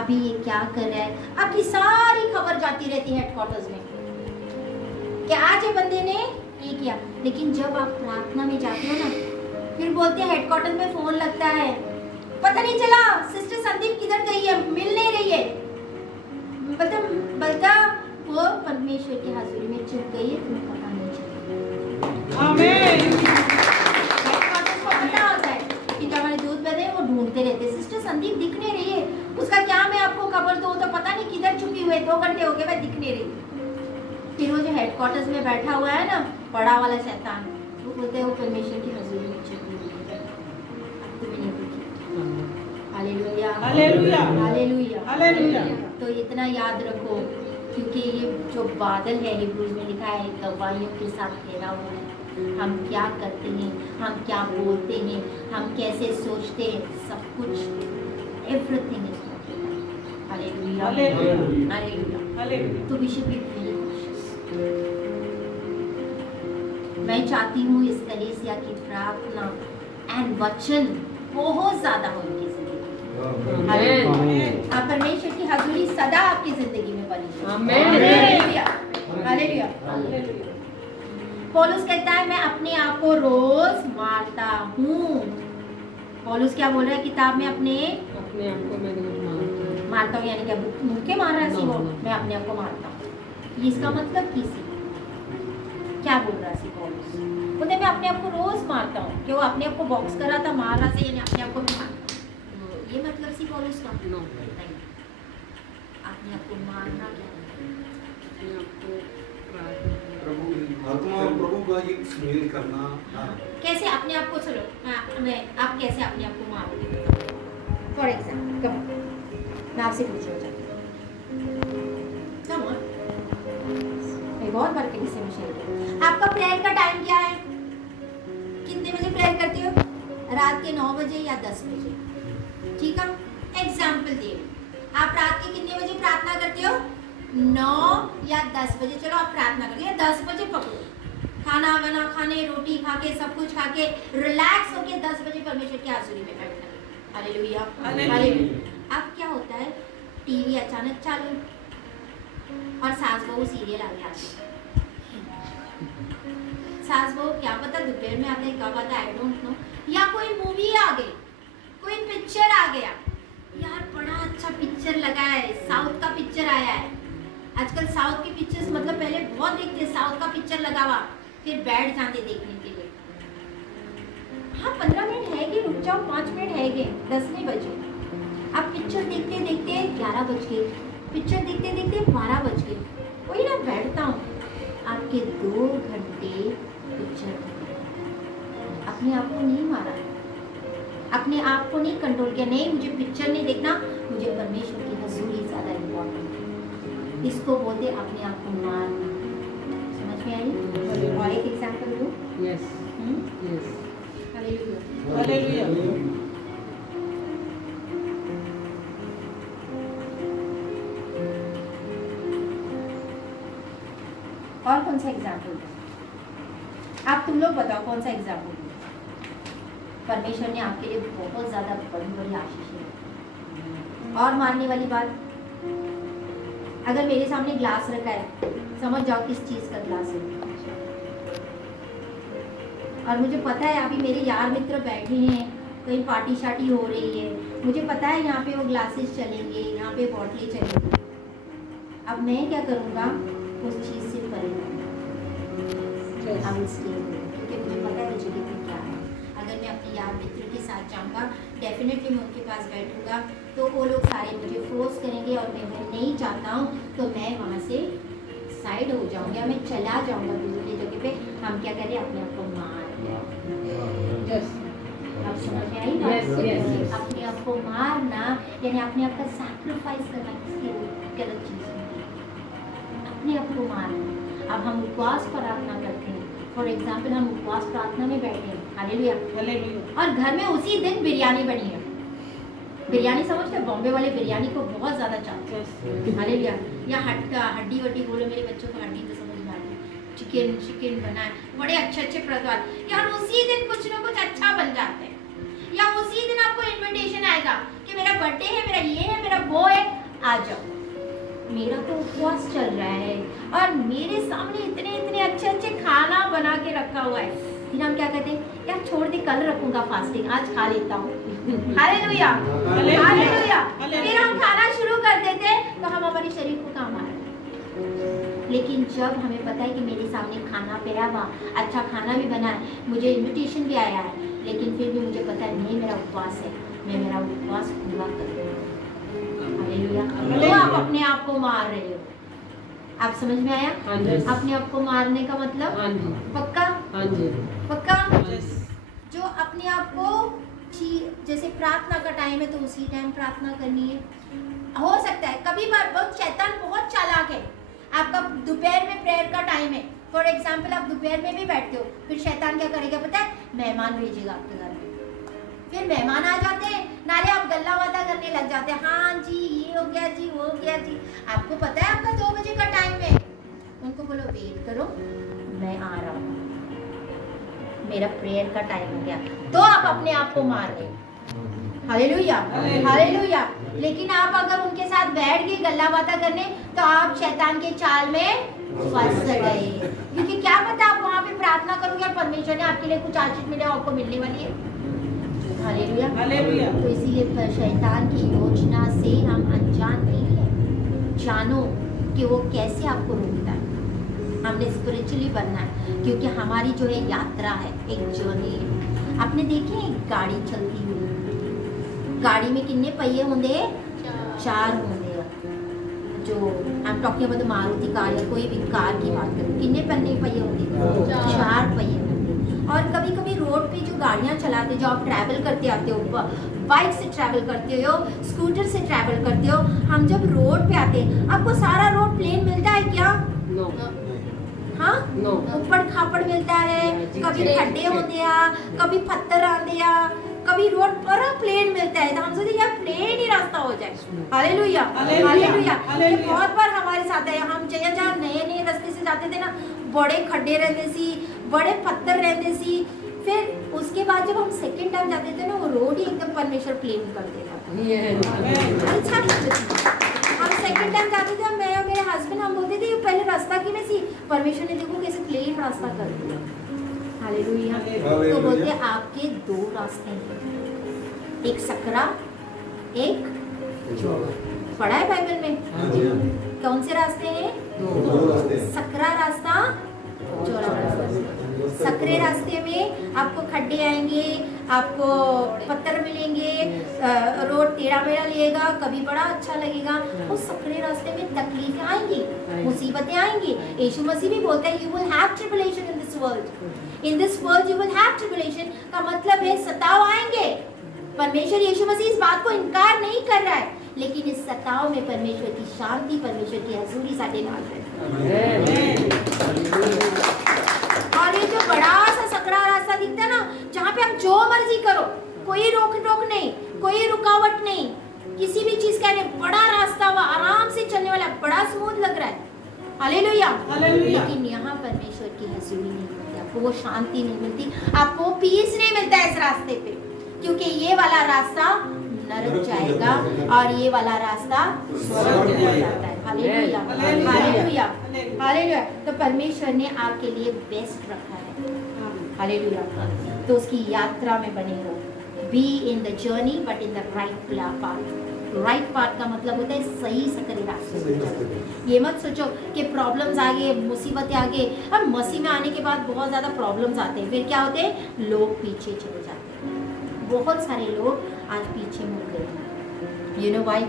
अभी ये क्या कर रहा है, आपकी सारी खबर जाती रहती है हेडक्वार्टर्स में कि आज ये बंदे ने ये किया। लेकिन जब आप प्रार्थना में जाते हो ना, फिर बोलते हैं हेडक्वार्टर में फोन लगता है, पता नहीं चला सिस्टर संदीप किधर गई है, मिल नहीं रही है, बल्कि वो परमेश्वर की हाजिरी में चुप गई है, तुम्हें पता नहीं चला। आमीन। हेडक्वार्टर्स को पता होता है कि जो हमारे दूध बने वो ढूंढते रहते, सिस्टर संदीप दिख नहीं रही है, उसका क्या मैं आपको खबर दूं, तो पता नहीं किधर छुपी हुई है, 2 घंटे हो गए मैं दिख नहीं रही। फिर वो जो हेडक्वार्टर्स में बैठा हुआ है ना बड़ा वाला शैतान, वो बोलते हैं वो परमेश्वर की हजूरी में छुपी हुई है, अब तुम्हें नहीं दिखी। Hallelujah hallelujah hallelujah hallelujah. तो इतना याद रखो, क्योंकि ये जो बादल है हिब्रूज में लिखा है गवाहियों के साथ घेरा हुआ है। हम क्या करते हैं, हम क्या बोलते हैं, हम कैसे सोचते हैं, सब कुछ everything is hallelujah hallelujah hallelujah. Hallelujah. तो we should be very cautious. मैं चाहती हूँ इस कलीसिया की प्रार्थना एंड वचन बहुत ज्यादा हो इनकी जिंदगी। हालेलुया। आप परमेश्वर की हजूरी सदा आपकी जिंदगी में बनी है। Hallelujah hallelujah. पौलुस कहता है मैं अपने आप को रोज मारता हूँ। पौलुस क्या बोल रहा है किताब में? अपने आप को मैं रोज मारता हूँ, यानी क्या मुक्के मार रहा है सी वो, मैं अपने आप को मारता हूँ। ये इसका मतलब किसी क्या बोल रहा है सी पौलुस? बोलते मैं अपने आप को रोज मारता हूँ, कि वो अपने आप को बॉक्स कर रहा था, मार रहा था, यानी अपने आप को भी मारता। ये मतलब सी पौलुस का नो। नहीं। अपने आप को मारना क्या है? आपको प्रार्थना आत्मा और प्रभु का एक सुमेल करना। कैसे अपने आप को, चलो आप कैसे अपने आप को मारोगे? फॉर एग्जाम्पल मैं आपसे पूछना चाहती हूँ, कम ऑन, मैं बहुत बार किसी से मैं शेयर किया, आपका प्रेयर का टाइम क्या है? कितने बजे प्रेयर करते हो? रात के 9 बजे या 10 बजे? ठीक है, एग्जाम्पल दिए आप रात के कितने बजे प्रार्थना करते हो? 9 या 10 बजे। चलो आप प्रार्थना करिए 10 बजे पकड़ो, खाना वाना खाने, रोटी खा के, सब कुछ खा के रिलैक्स होके 10 बजे परमेश्वर की हाजिरी में बैठना। Hallelujah hallelujah. अब क्या होता है, टीवी अचानक चालू और सास बहू सीरियल आगे आती है। सास बहू क्या पता दोपहर में आते हैं, कब आता है आई डोंट नो, या कोई मूवी आ गई, कोई पिक्चर आ गया, यार बड़ा अच्छा पिक्चर लगा है, साउथ का पिक्चर आया है। आजकल साउथ के पिक्चर्स मतलब पहले बहुत देखते, साउथ का पिक्चर लगा हुआ फिर बैठ जाते देखने के लिए। हाँ 15 मिनट है कि रुक जाओ, 5 मिनट है कि 10 नहीं बजे। अब पिक्चर देखते देखते 11 बज गए, पिक्चर देखते देखते 12 बज गए, वही ना बैठता हूँ, आपके 2 घंटे पिक्चर अपने आप को नहीं मारा, अपने आप को नहीं कंट्रोल किया, नहीं मुझे पिक्चर नहीं देखना, मुझे परमेश्वर की हजूरी ज़्यादा इम्पोर्टेंट है। इसको बोलते अपने आप को मारना। समझ में आई? और एक एग्जाम्पल दूँ? Yes yes hallelujah hallelujah. और कौन सा एग्जाम्पल दूँ? आप तुम लोग बताओ कौन सा एग्जाम्पल दूँ? परमेश्वर ने आपके लिए बहुत ज़्यादा बड़ी बड़ी आशीषें। और मानने वाली बात, अगर मेरे सामने ग्लास रखा है, समझ जाओ किस चीज़ का ग्लास है, और मुझे पता है अभी मेरे यार मित्र बैठे हैं, कहीं पार्टी शार्टी हो रही है, मुझे पता है यहाँ पे वो ग्लासेस चलेंगे, यहाँ पे बॉटलें चलेंगी। अब मैं क्या करूँगा, उस चीज़ से परे अब इसलिए, क्योंकि मुझे पता है वो जगह पे क्या है। अगर मैं अपने यार मित्र के साथ जाऊँगा, डेफिनेटली मैं उनके पास बैठूँगा, तो वो लोग सारे मुझे फोर्स करेंगे और मैं नहीं चाहता हूँ, तो मैं वहाँ से सुसाइड हो जाऊंगा या मैं चला जाऊंगा दूसरी जगह पे, हम क्या करें, अपने आप को मार दें। यस आप समझ में आई बात? Yes, yes, yes. अपने आप को मारना यानी अपने आप का सैक्रिफाइस करना किसी गलत चीज में, अपने आप को मारना। अब हम उपवास प्रार्थना करते हैं, फॉर एग्जाम्पल हम उपवास प्रार्थना में बैठे हैं, हालेलुया, हालेलुया। और घर में उसी दिन बिरयानी बनी है। बिरयानी समझते हैं, बॉम्बे वाले बिरयानी को बहुत ज्यादा चाहते हैं, हालेलुया। या हड्डी वड्डी बोलो, मेरे बच्चों को हड्डी तो समझ में आती है, चिकन बना है, बड़े अच्छे पकवान, यार उसी दिन कुछ ना कुछ अच्छा बन जाते हैं। या उसी दिन आपको इनविटेशन आएगा कि मेरा बर्थडे है, मेरा ये है, मेरा वो है, आ जाओ। मेरा तो उपवास चल रहा है और मेरे सामने इतने अच्छे खाना बना के रखा हुआ है, फिर हम क्या कहते हैं, यार छोड़ दे, कल रखूंगा फास्टिंग, आज खा लेता हूँ। Hallelujah, hallelujah. फिर हम खाना शुरू कर देते हैं तो हम हमारे शरीर को काम आ रहा है। लेकिन जब हमें पता है कि मेरे सामने खाना पड़ा हुआ, अच्छा खाना भी बना है, मुझे इनविटेशन भी आया है, लेकिन फिर भी मुझे पता है नहीं, मेरा उपवास है, मैं मेरा उपवास पूरा करूँगा। हालेलुया। तो आप अपने आप को मार रहे हो। आप समझ में आया? हाँ जी। अपने आप को मारने का मतलब? हाँ जी। पक्का? हाँ जी। पक्का? यस। जो अपने आप को जैसे प्रार्थना का टाइम है तो उसी टाइम प्रार्थना करनी है। हो सकता है कभी बार बहुत शैतान बहुत चालाक है, आपका दोपहर में प्रेयर का टाइम है, फॉर एग्जाम्पल आप दोपहर में भी बैठते हो, फिर शैतान क्या करेगा पता है, मेहमान भेजेगा आपके घर में। फिर मेहमान आ जाते हैं, नाले आप गल्ला वादा करने लग जाते हैं, हाँ जी ये हो गया जी, वो हो गया जी। आपको पता है आपका 2 बजे का टाइम है, उनको बोलो वेट करो, मैं आ रहा हूँ, मेरा प्रेयर का टाइम हो गया, तो आप अपने आप को मार रहे हो। Hallelujah, hallelujah. लेकिन आप अगर उनके साथ बैठ गए गल्ला बातें करने, तो आप शैतान के चाल में फंस गए, क्योंकि क्या पता आप वहाँ पे प्रार्थना करोगे और परमेश्वर ने आपके लिए कुछ आशीष मिले, आपको मिलने वाली है। Hallelujah, hallelujah. तो इसीलिए शैतान की योजना से हम अनजान नहीं है, जानो कि वो कैसे आपको रोकता है। हमने स्पिरिचुअली बनना है, क्योंकि हमारी जो है यात्रा है, एक जर्नी है। आपने देखे एक गाड़ी चलती हुई, गाड़ी में कितने पहिए होंगे? 4 होंगे। जो I am talking about the Maruti car या कोई भी कार की बात करूँ, कितने पहिए होंगे? 4 पहिए होंगे। और कभी कभी रोड पे जो गाड़ियाँ चलाते, जो आप ट्रैवल करते आते हो, बाइक से ट्रैवल करते हो, स्कूटर से ट्रैवल करते हो, हम जब रोड पे आते हैं, आपको सारा रोड प्लेन मिलता है क्या? नो। हाँ, नो। ऊपर खापड़ मिलता है, कभी खड्डे होते हैं, कभी पत्थर आते हैं, कभी रोड पर प्लेन मिलता है, तो हम सोचते यार प्लेन ही रास्ता हो जाए। Hallelujah, hallelujah. ये बहुत बार हमारे साथ है, हम जहाँ नए रास्ते से जाते थे ना, बड़े खड्डे रहते सी, बड़े पत्थर रहते सी, फिर उसके बाद जब हम सेकंड टाइम जाते थे ना, वो रोड ही एकदम परमेश्वर प्लेन कर देता था। हम सेकंड टाइम जाते थे, मैं और मेरे हस्बैंड हम बोलते थे ये पहले रास्ता की में सी, परमेश्वर ने देखो कैसे प्लेन रास्ता कर दिया। हालेलुया। तो बोलते आपके 2 रास्ते हैं, एक सकरा, एक पढ़ा है बाइबल में? कौन से रास्ते हैं? 2 रास्ते। सकरा रास्ता, चौड़ा रास्ता। सकरे रास्ते में आपको खड्डे आएंगे, आपको पत्थर मिलेंगे, रोड टेढ़ा मेढ़ा लेगा, कभी बड़ा अच्छा लगेगा। उस सकरे रास्ते में तकलीफें आएंगी, मुसीबतें आएंगी। यीशु मसीह भी बोलते हैं, you will have tribulation in this world. In this world you will have tribulation का मतलब है सताव आएंगे। परमेश्वर यीशु मसीह इस बात को इनकार नहीं कर रहा है, लेकिन इस सताव में परमेश्वर की शांति, परमेश्वर की हजूरी साडे नाल है। और ये जो बड़ा सा सकरा रास्ता दिखता है ना, जहाँ पे आप जो मर्जी करो, कोई रोक टोक नहीं, कोई रुकावट नहीं, किसी भी चीज का नहीं, बड़ा रास्ता हुआ, आराम से चलने वाला, बड़ा स्मूथ लग रहा है। हालेलुया। लेकिन यहाँ परमेश्वर की हजूरी नहीं मिलती, आपको वो शांति नहीं मिलती, आपको पीस नहीं मिलता है इस रास्ते पे, क्योंकि ये वाला रास्ता नरक जाएगा और ये वाला रास्ता स्वर्ग हो जाता है। Hallelujah, hallelujah, hallelujah. तो परमेश्वर ने आपके लिए बेस्ट रखा है। हालेलुया। तो उसकी यात्रा में बने रहो, be in the journey but in the right path. Right path का मतलब होता है सही सकरे रास्ते पे चलो। ये मत सोचो कि प्रॉब्लम्स आ गए, मुसीबतें आ गई। अब मसीह में आने के बाद बहुत ज़्यादा प्रॉब्लम्स आते हैं, फिर क्या होते हैं, लोग पीछे चले जाते हैं। बहुत सारे लोग आज पीछे मुड़ गए। You know why?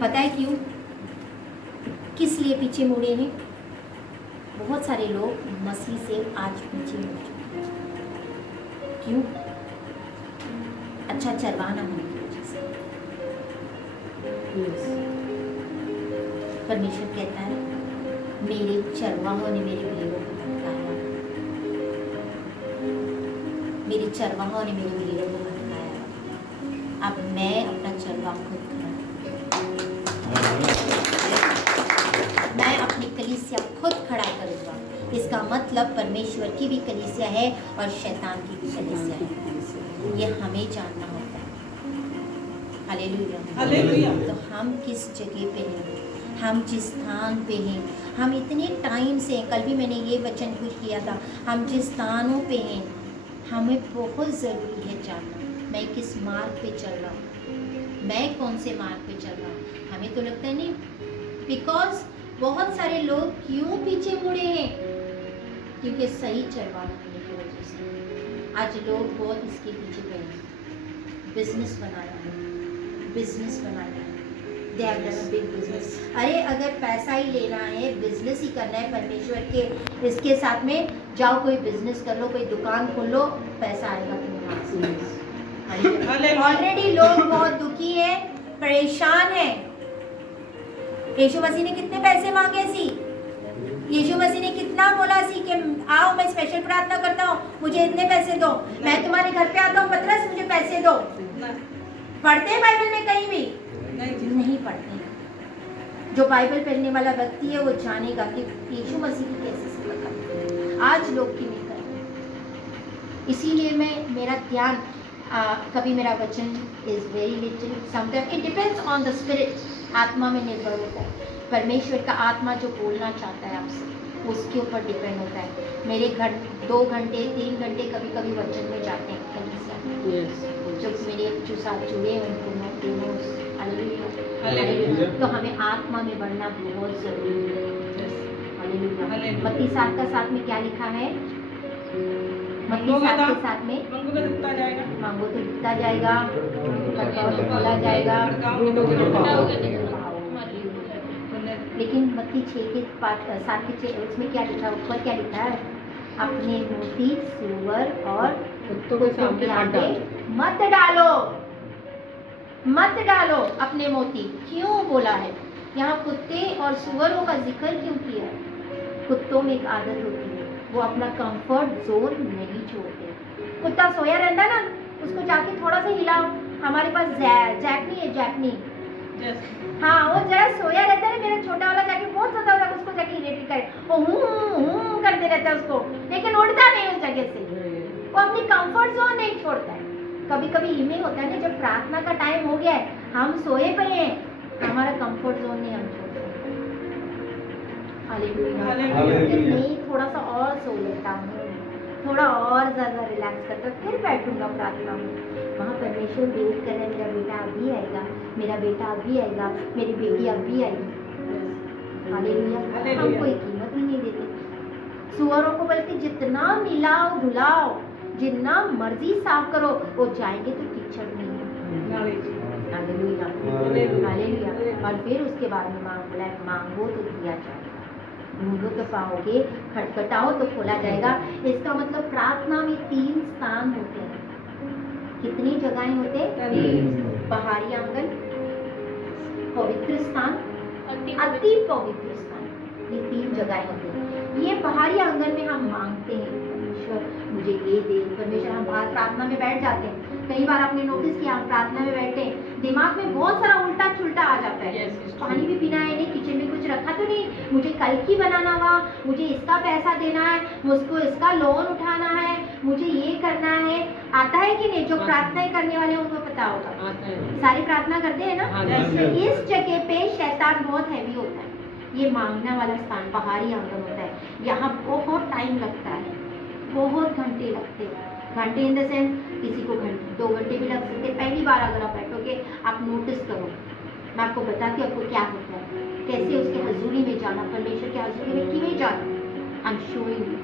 पता है क्यों? किस लिए पीछे मुड़े हैं? बहुत सारे लोग मसीह से आज पीछे मुड़ चुके हैं। क्यों? अच्छा चरवाना होने की वजह से। यस। परमेश्वर कहता है मेरे चरवाहों ने मेरे भेड़ों को भटकाया, मेरे चरवाहों ने मेरे भेड़ों को भटकाया। अब मैं अपना चरवाह खुद खड़ा, मैं अपनी कलीसिया खुद खड़ा करूंगा। इसका मतलब परमेश्वर की भी कलीसिया है और शैतान की भी कलीसिया है। ये हमें जानना होता है। हालेलुया। हालेलुया। तो हम किस जगह पे हैं, हम जिस स्थान पे हैं, हम इतने टाइम से, कल भी मैंने ये वचन कुछ किया था, हम जिस स्थानों पे हैं हमें बहुत ज़रूरी है जानना मैं किस मार्ग पे चल रहा हूँ, मैं कौन से मार्ग पे चल रहा हूँ। हमें तो लगता है नहीं, बिकॉज बहुत सारे लोग क्यों पीछे मुड़े हैं, क्योंकि सही चरवाहा होने की वजह से। आज लोग बहुत इसके पीछे गए हैं, बिजनेस बनाया है, बिजनेस बनाया है, they have done a big business. अरे अगर पैसा ही लेना है, बिजनेस ही करना है परमेश्वर के इसके साथ में, जाओ कोई बिजनेस कर लो, कोई दुकान खोल लो, पैसा आएगा तुम्हारे पास। ऑलरेडी लोग बहुत दुखी है, परेशान है। यीशु मसीह ने कितने पैसे मांगे सी? यीशु मसीह ने कितना बोला सी कि आओ मैं स्पेशल प्रार्थना करता हूँ, मुझे इतने पैसे दो, मैं तुम्हारे घर पे आता हूँ, पतरस मुझे पैसे दो। पढ़ते हैं बाइबल में कहीं भी? नहीं पढ़ते हैं। जो बाइबल पढ़ने वाला व्यक्ति है वो जानेगा कि यीशु मसीह की कैसे सेवा करते हैं। आज लोग की नहीं करते, इसीलिए मैं मेरा ध्यान कभी मेरा वचन is very little, sometime it depends on the spirit, आत्मा में निर्भर होता है। परमेश्वर का आत्मा जो बोलना चाहता है आपसे उसके ऊपर डिपेंड होता है। मेरे घर 2 घंटे 3 घंटे कभी कभी वचन में जाते हैं कलीसिया में। यस। जो मेरे जो साथ जुड़े हैं उनको मैं हालेलुया। तो हमें आत्मा में बढ़ना बहुत जरूरी है। हालेलुया। मत्ती 7 का 7 में क्या लिखा है? मत्ती 7 के 7 में मांगो तो दिखता जाएगा, मांगो तो दिखता जाएगा, खटखटाओ तो खोला जाएगा। लेकिन मत्ती 6 के 7 के 6 उसमें क्या लिखा है? ऊपर क्या लिखा है? अपने मोती सुअर और कुत्तों के सामने आगे मत डालो, मत डालो अपने मोती। क्यों बोला है? यहाँ कुत्ते और सुअरों का जिक्र क्यों किया है? कुत्तों में एक आदत होती है, वो अपना कंफर्ट जोन नहीं छोड़ते। कुत्ता सोया रहता ना, उसको जाके थोड़ा सा हिलाओ। हमारे पास जैकनी है, जैकनी, हाँ वो जरा सोया रहता है। मेरा छोटा वाला जाके बहुत ज्यादा होता है, उसको जाके इरिटेट करे, वो हूँ करते रहता है उसको, लेकिन उड़ता नहीं उस जगह से। वो अपनी कंफर्ट जोन नहीं छोड़ता है। कभी कभी इमें होता है ना, जब प्रार्थना का टाइम हो गया है, हम सोए पड़े हैं, हमारा कंफर्ट जोन नहीं हम छोड़ते। हालेलुया। नहीं थोड़ा सा और सो लेता हूँ, थोड़ा और ज्यादा रिलैक्स करता, फिर बैठूंगा प्रार्थना में। वहाँ परमेश्वर वेट कर रहे हैं, मेरा बेटा अभी आएगा, मेरा बेटा अभी आएगा, मेरी बेटी अभी आएगी। हालेलुया। हम कोई कीमत ही नहीं देते सुअरों को, बल्कि जितना मिलाओ धुलाओ, जितना मर्जी साफ करो, वो जाएंगे तो कीचड़ नहीं है। हालेलुया। हालेलुया। और फिर उसके बाद में मांगो तो दिया जाएगा, ढूंढो तो पाओगे, खटखटाओ तो खोला जाएगा। इसका मतलब प्रार्थना में 3 स्थान होते हैं। कितनी जगहें होते हैं? बाहरी आंगन, पवित्र स्थान, अति पवित्र स्थान, ये 3 जगहें होती हैं। ये बाहरी आंगन में हम मांगते हैं, परमेश्वर मुझे ये दे। परमेश्वर, हम बाहर प्रार्थना में बैठ जाते हैं। कई बार आपने नोटिस किया, हम प्रार्थना में बैठे हैं, दिमाग में बहुत सारा उल्टा छुल्टा आ जाता है। पानी भी पीना है, नहीं किचन में कुछ रखा तो नहीं, मुझे कल की बनाना हुआ, मुझे इसका पैसा देना है, मुझको इसका लोन उठाना है, मुझे ये करना है। आता है कि नहीं? जो प्रार्थना करने वाले हैं उनको पता होगा, सारी प्रार्थना करते हैं ना। इस जगह पे शैतान बहुत हैवी होता है। ये मांगना वाला स्थान बाहरी आंगन होता है, यहाँ बहुत टाइम लगता है, बहुत घंटे लगते हैं। घंटे इन द सेंस, किसी को 2 घंटे भी लग सकते हैं। पहली बार अगर आप बैठोगे, आप नोटिस करो, मैं आपको बताती हूँ आपको क्या होता है, कैसे उसके हजूरी में जाना, परमेश्वर के हजूरी में किਵੇਂ जाना। I am showing you.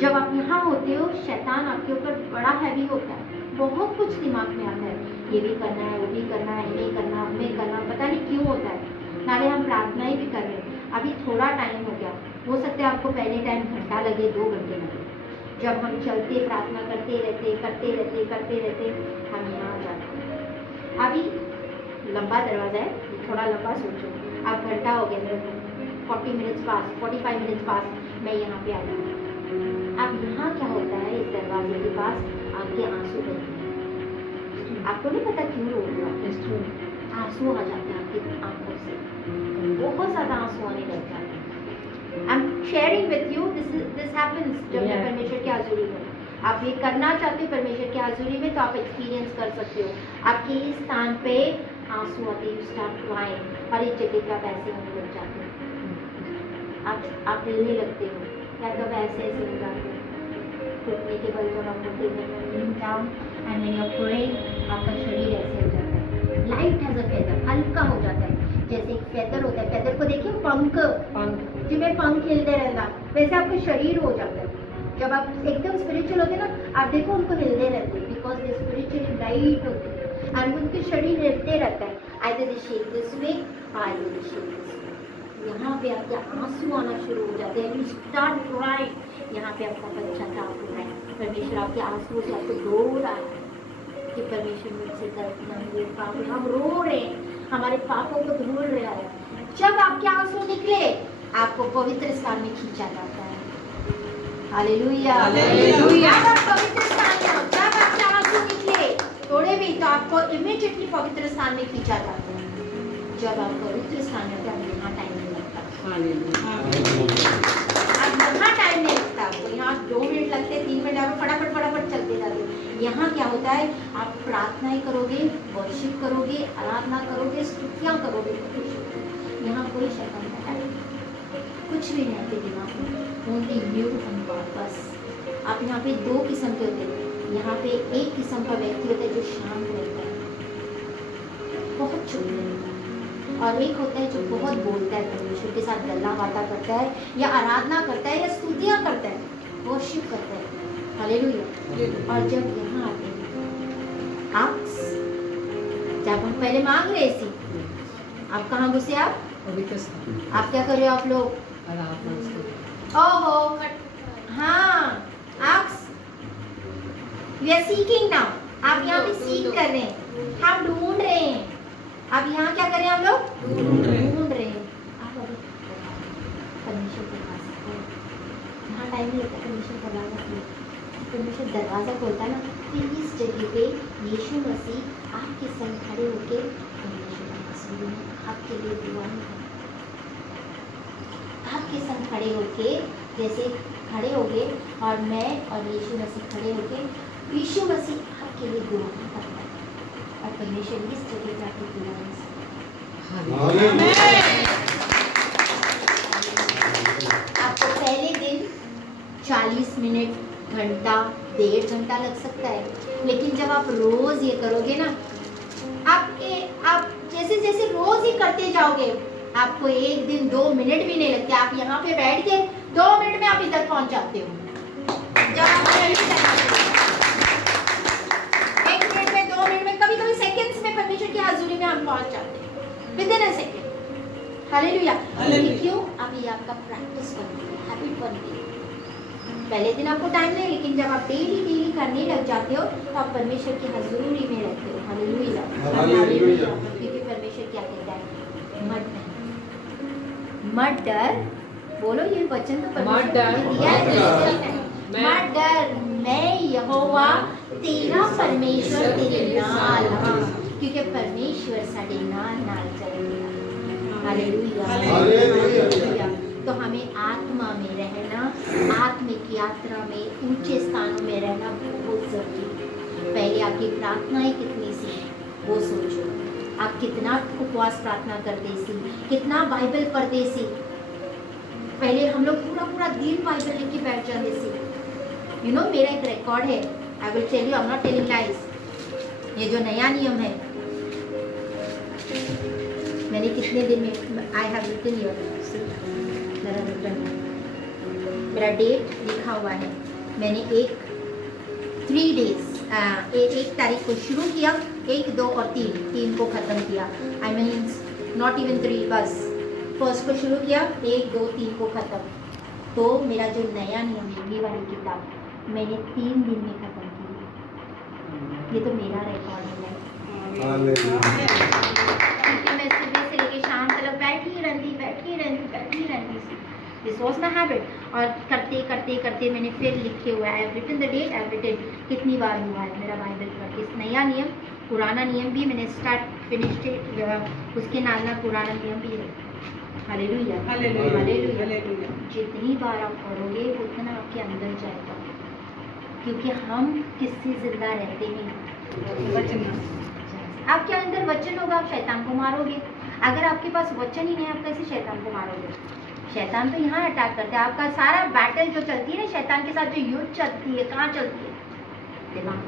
जब आप यहाँ होते हो, शैतान आपके ऊपर बड़ा हैवी होता है, बहुत कुछ दिमाग में आता है, ये भी करना है, वो भी करना है, ये करना, हमें करना, पता नहीं क्यों होता है। नाले हम प्रार्थनाएं भी कर रहे अभी थोड़ा टाइम हो गया, हो सकता है आपको पहले टाइम घंटा लगे, 2 घंटे लगे। जब हम चलते प्रार्थना करते रहते हम यहाँ आ जाते हैं। अभी लंबा दरवाज़ा है, थोड़ा लंबा सोचो, अब घंटा हो गया मेरे को, 40 मिनट्स पास, 45 मिनट्स पास, मैं यहाँ पे आ गई। अब यहाँ क्या होता है, इस दरवाजे के पास आपके आंसू बहते हैं। आपको नहीं पता क्यों रो रहे हो, आंसू आ जाते हैं आपकी आंखों से, बहुत ज़्यादा आंसू आने लग जाते हैं। I am sharing with you, this happens जब मैं परमेश्वर की हाज़ुरी में, आप ये करना चाहते हो परमेश्वर की हाज़ुरी में, तो आप एक्सपीरियंस कर सकते हो। आपके इस स्थान पे आंसू आते हैं, स्टार्ट क्राइंग, और इस जगह पे आप ऐसे होने लग जाते हो, आप रोने लगते हो, या तो ऐसे हो जाते हो, घुटने के बल जब आप होते हैं down and when you are praying, आपका शरीर ऐसे हो जाता है, लाइट एज अ फेदर, हल्का हो जाता है, जैसे एक फेदर होता है, फेदर को देखिए पंख, जिसमें पंख हिलते रहता, वैसे आपका शरीर हो जाता है। जब आप एकदम स्पिरिचुअल होते हैं ना, आप देखो उनको हिलते रहते हैं, बिकॉज दे स्पिरिचुअली लाइट होते हैं एंड उनके शरीर हिलते रहता है, either they shake this way, either they shake this way. यहाँ पे आपके आंसू आना शुरू हो जाते हैं, यू स्टार्ट क्राइंग। यहाँ पे आपका बच्चा क्या हो रहा है, परमेश्वर आपके आंसू से आपको रो रहा है कि परमेश्वर मुझसे गलती ना हुई, पाप हम रो रहे हैं, हमारे पापों को धुल रहा है। जब आपके आंसू निकले, आपको पवित्र स्थान में खींचा जाता है। Hallelujah, hallelujah. जब आप पवित्र स्थान में हो, जब आपके आंसू निकले थोड़े भी, तो आपको इमीडिएटली पवित्र स्थान में खींचा जाता है। जब आप पवित्र स्थान में, अब यहाँ टाइम नहीं लगता, अब यहाँ टाइम नहीं लगता आपको, यहाँ 2 मिनट लगते, 3 मिनट, आप फटाफट चलते जाते। यहाँ क्या होता है, आप प्रार्थनाएं करोगे, वर्शिप करोगे, आराधना करोगे, स्तुतियाँ करोगे, यहाँ कोई शैतान का टाइम, कुछ भी नहीं आपके दिमाग में, ओनली यू एंड गॉड, बस। आप यहाँ पे 2 किस्म के होते हैं, यहाँ पे एक किस्म का व्यक्ति होता है जो शांत रहता है, बहुत चुप रहता है, और एक होता है जो बहुत बोलता है, परमेश्वर के साथ गल्ला बाता करता है, या आराधना करता है, या स्तुतियाँ करता है, वर्शिप करता है। हालेलुया। और जब यहाँ आते हैं आप, जब हम पहले मांग रहे थे, आप कहाँ घुसे, आप क्या कर रहे हो आप लोग, ओहो, हाँ, आप वी आर सीकिंग नाउ, आप यहाँ पे सीख कर रहे हैं, हम ढूंढ रहे हैं। अब यहाँ क्या करें हम लोग, ढूंढ रहे हैं। आप अभी परमेश्वर के पास यहाँ टाइम नहीं लगता, परमेश्वर दरवाजा खोलता, परमेश्वर दरवाजा खोलता ना, फिर इस जगह पे यीशु मसीह आपके संग खड़े होके परमेश्वर की हज़ूरी में आपके लिए दुआ नहीं करता, आपके संग खड़े होके, जैसे खड़े हो गए और मैं और यीशु मसीह खड़े होके, यीशु मसीह आपके लिए दुआ नहीं करता है, और परमेश्वर इस जगह पे आपकी दुआ नहीं सुनता। आपको पहले दिन 40 मिनट, घंटा, 1.5 घंटा लग सकता है, लेकिन जब आप रोज ये करोगे ना, आप जैसे जैसे रोज ही करते जाओगे, आपको 1 दिन 2 मिनट भी नहीं लगते, आप यहाँ पे बैठ के 2 मिनट में आप इधर पहुंच जाते हो। जब आप 1 मिनट में, 2 मिनट में, कभी कभी सेकंड्स में परमेश्वर की हाज़ुरी में हम पहुंच जाते हैं, with in a second. Hallelujah. क्यों? अभी आपका प्रैक्टिस बन गई, हैबिट बन गई। पहले दिन आपको टाइम नहीं, लेकिन जब आप डेली करने लग जाते हो, तो आप परमेश्वर की हाज़ुरी में रहते हो। Hallelujah, hallelujah. क्योंकि परमेश्वर क्या कहता है, मत डर, बोलो ये वचन तो परमेश्वर ने दिया है, मत डर, मैं यहोवा तेरा परमेश्वर तेरे नाल, क्योंकि परमेश्वर साडे नाल चलेगा। Hallelujah, hallelujah. तो हमें आत्मा में रहना, आत्मिक यात्रा में ऊंचे स्थानों में रहना बहुत जरूरी है। पहले आपकी प्रार्थनाएं कितनी सी, वो सोचो, आप कितना उपवास प्रार्थना करते सी, कितना बाइबल पढ़ते सी। पहले हम लोग पूरा दिन बाइबल लिख के बैठ जाते सी। यू नो, मेरा एक रिकॉर्ड है, I will tell you, I am not telling lies. ये जो नया नियम है, मैंने कितने दिन में, आई हैव रिटन हियर, मेरा डेट लिखा हुआ है। मैंने 3 डेज, 1 तारीख को शुरू किया, 1, 2 और 3 को ख़त्म किया। आई मीन नॉट इवन 3, बस फर्स्ट को शुरू किया, 1 2 3 को खत्म। तो मेरा जो नया नियम है, ये वाली किताब मैंने 3 दिन में खत्म की। ये तो मेरा रिकॉर्ड है। क्योंकि मैं सुबह से लेकर शाम तक बैठी रहती थी। This was my habit. और करते करते करते मैंने फिर लिखे हुआ है, written the date, I written कितनी बार हुआ है मेरा बाइबल पढ़ के। नया नियम, पुराना नियम भी मैंने स्टार्ट फिनिश, उसके नाल पुराना नियम भी है। Hallelujah, hallelujah. जितनी बार आप पढ़ोगे उतना आपके अंदर जाएगा, क्योंकि हम किससे जिंदा रहते हैं? वचन। आपके अंदर वचन होगा, आप शैतान को मारोगे। अगर आपके पास वचन ही नहीं, आप कैसे शैतान को मारोगे? शैतान तो यहाँ अटैक करता है। आपका सारा बैटल जो चलती है ना शैतान के साथ, जो युद्ध चलती है, कहाँ चलती है? दिमाग।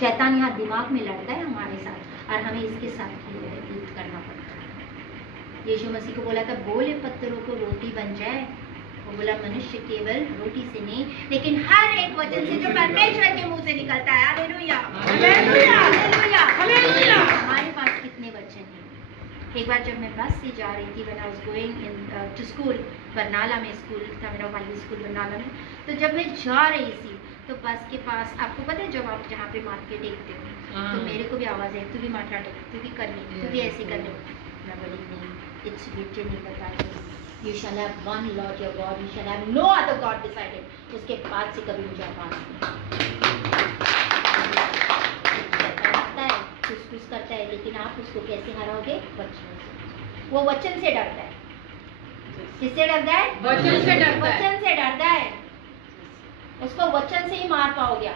शैतान यहाँ दिमाग में लड़ता है हमारे साथ, और हमें इसके साथ युद्ध करना पड़ता है। यीशु मसीह को बोला था, बोले पत्थरों को रोटी बन जाए। वो बोला, मनुष्य केवल रोटी से नहीं, लेकिन हर एक वचन से जो परमेश्वर के मुंह से निकलता है। Hallelujah, hallelujah, hallelujah, hallelujah. हमारे पास कितने वचन हैं? एक बार जब मैं बस से जा रही थी, when I was going in to school, Barnala में स्कूल था मेरा, वाली स्कूल बरनाला में। तो जब मैं जा रही थी तो बस के पास, आपको पता है जब आप जहाँ पे मार्केट देखते हो, तो मेरे को भी आवाज़ है, तू भी माथा टेक, तू भी कर ले, तू भी ऐसे कर ले। मैं बोली, नहीं, it's written in the Bible, you shall have one Lord your God, you shall have no other God decided. उसके बाद से कभी मुझे आवाज़ नहीं कुछ करता है, लेकिन आप उसको कैसे हराओगे? वचन से। वो वचन से डरता है। किससे डरता है? वचन से डरता है। वचन से डरता है। उसको वचन से ही मार पाओगे।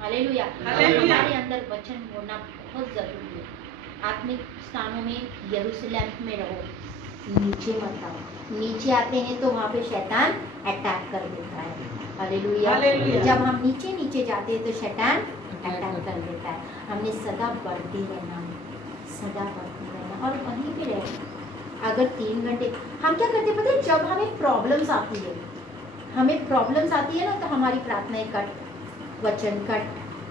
Hallelujah, hallelujah. हमारे अंदर वचन होना बहुत जरूरी है। आत्मिक स्थानों में, यरूशलेम में रहो, नीचे मत आओ। नीचे आते हैं तो वहाँ पे शैतान अटैक कर देता है। हालेलुया। जब हम नीचे नीचे जाते हैं तो शैतान अटैक कर देता है। हमने सदा बढ़ते रहना, सदा बढ़ते रहना, और वहीं पे रहना। अगर 3 घंटे हम क्या करते पता है, जब हमें प्रॉब्लम्स आती है, ना, तो हमारी प्रार्थनाएं कट, वचन कट,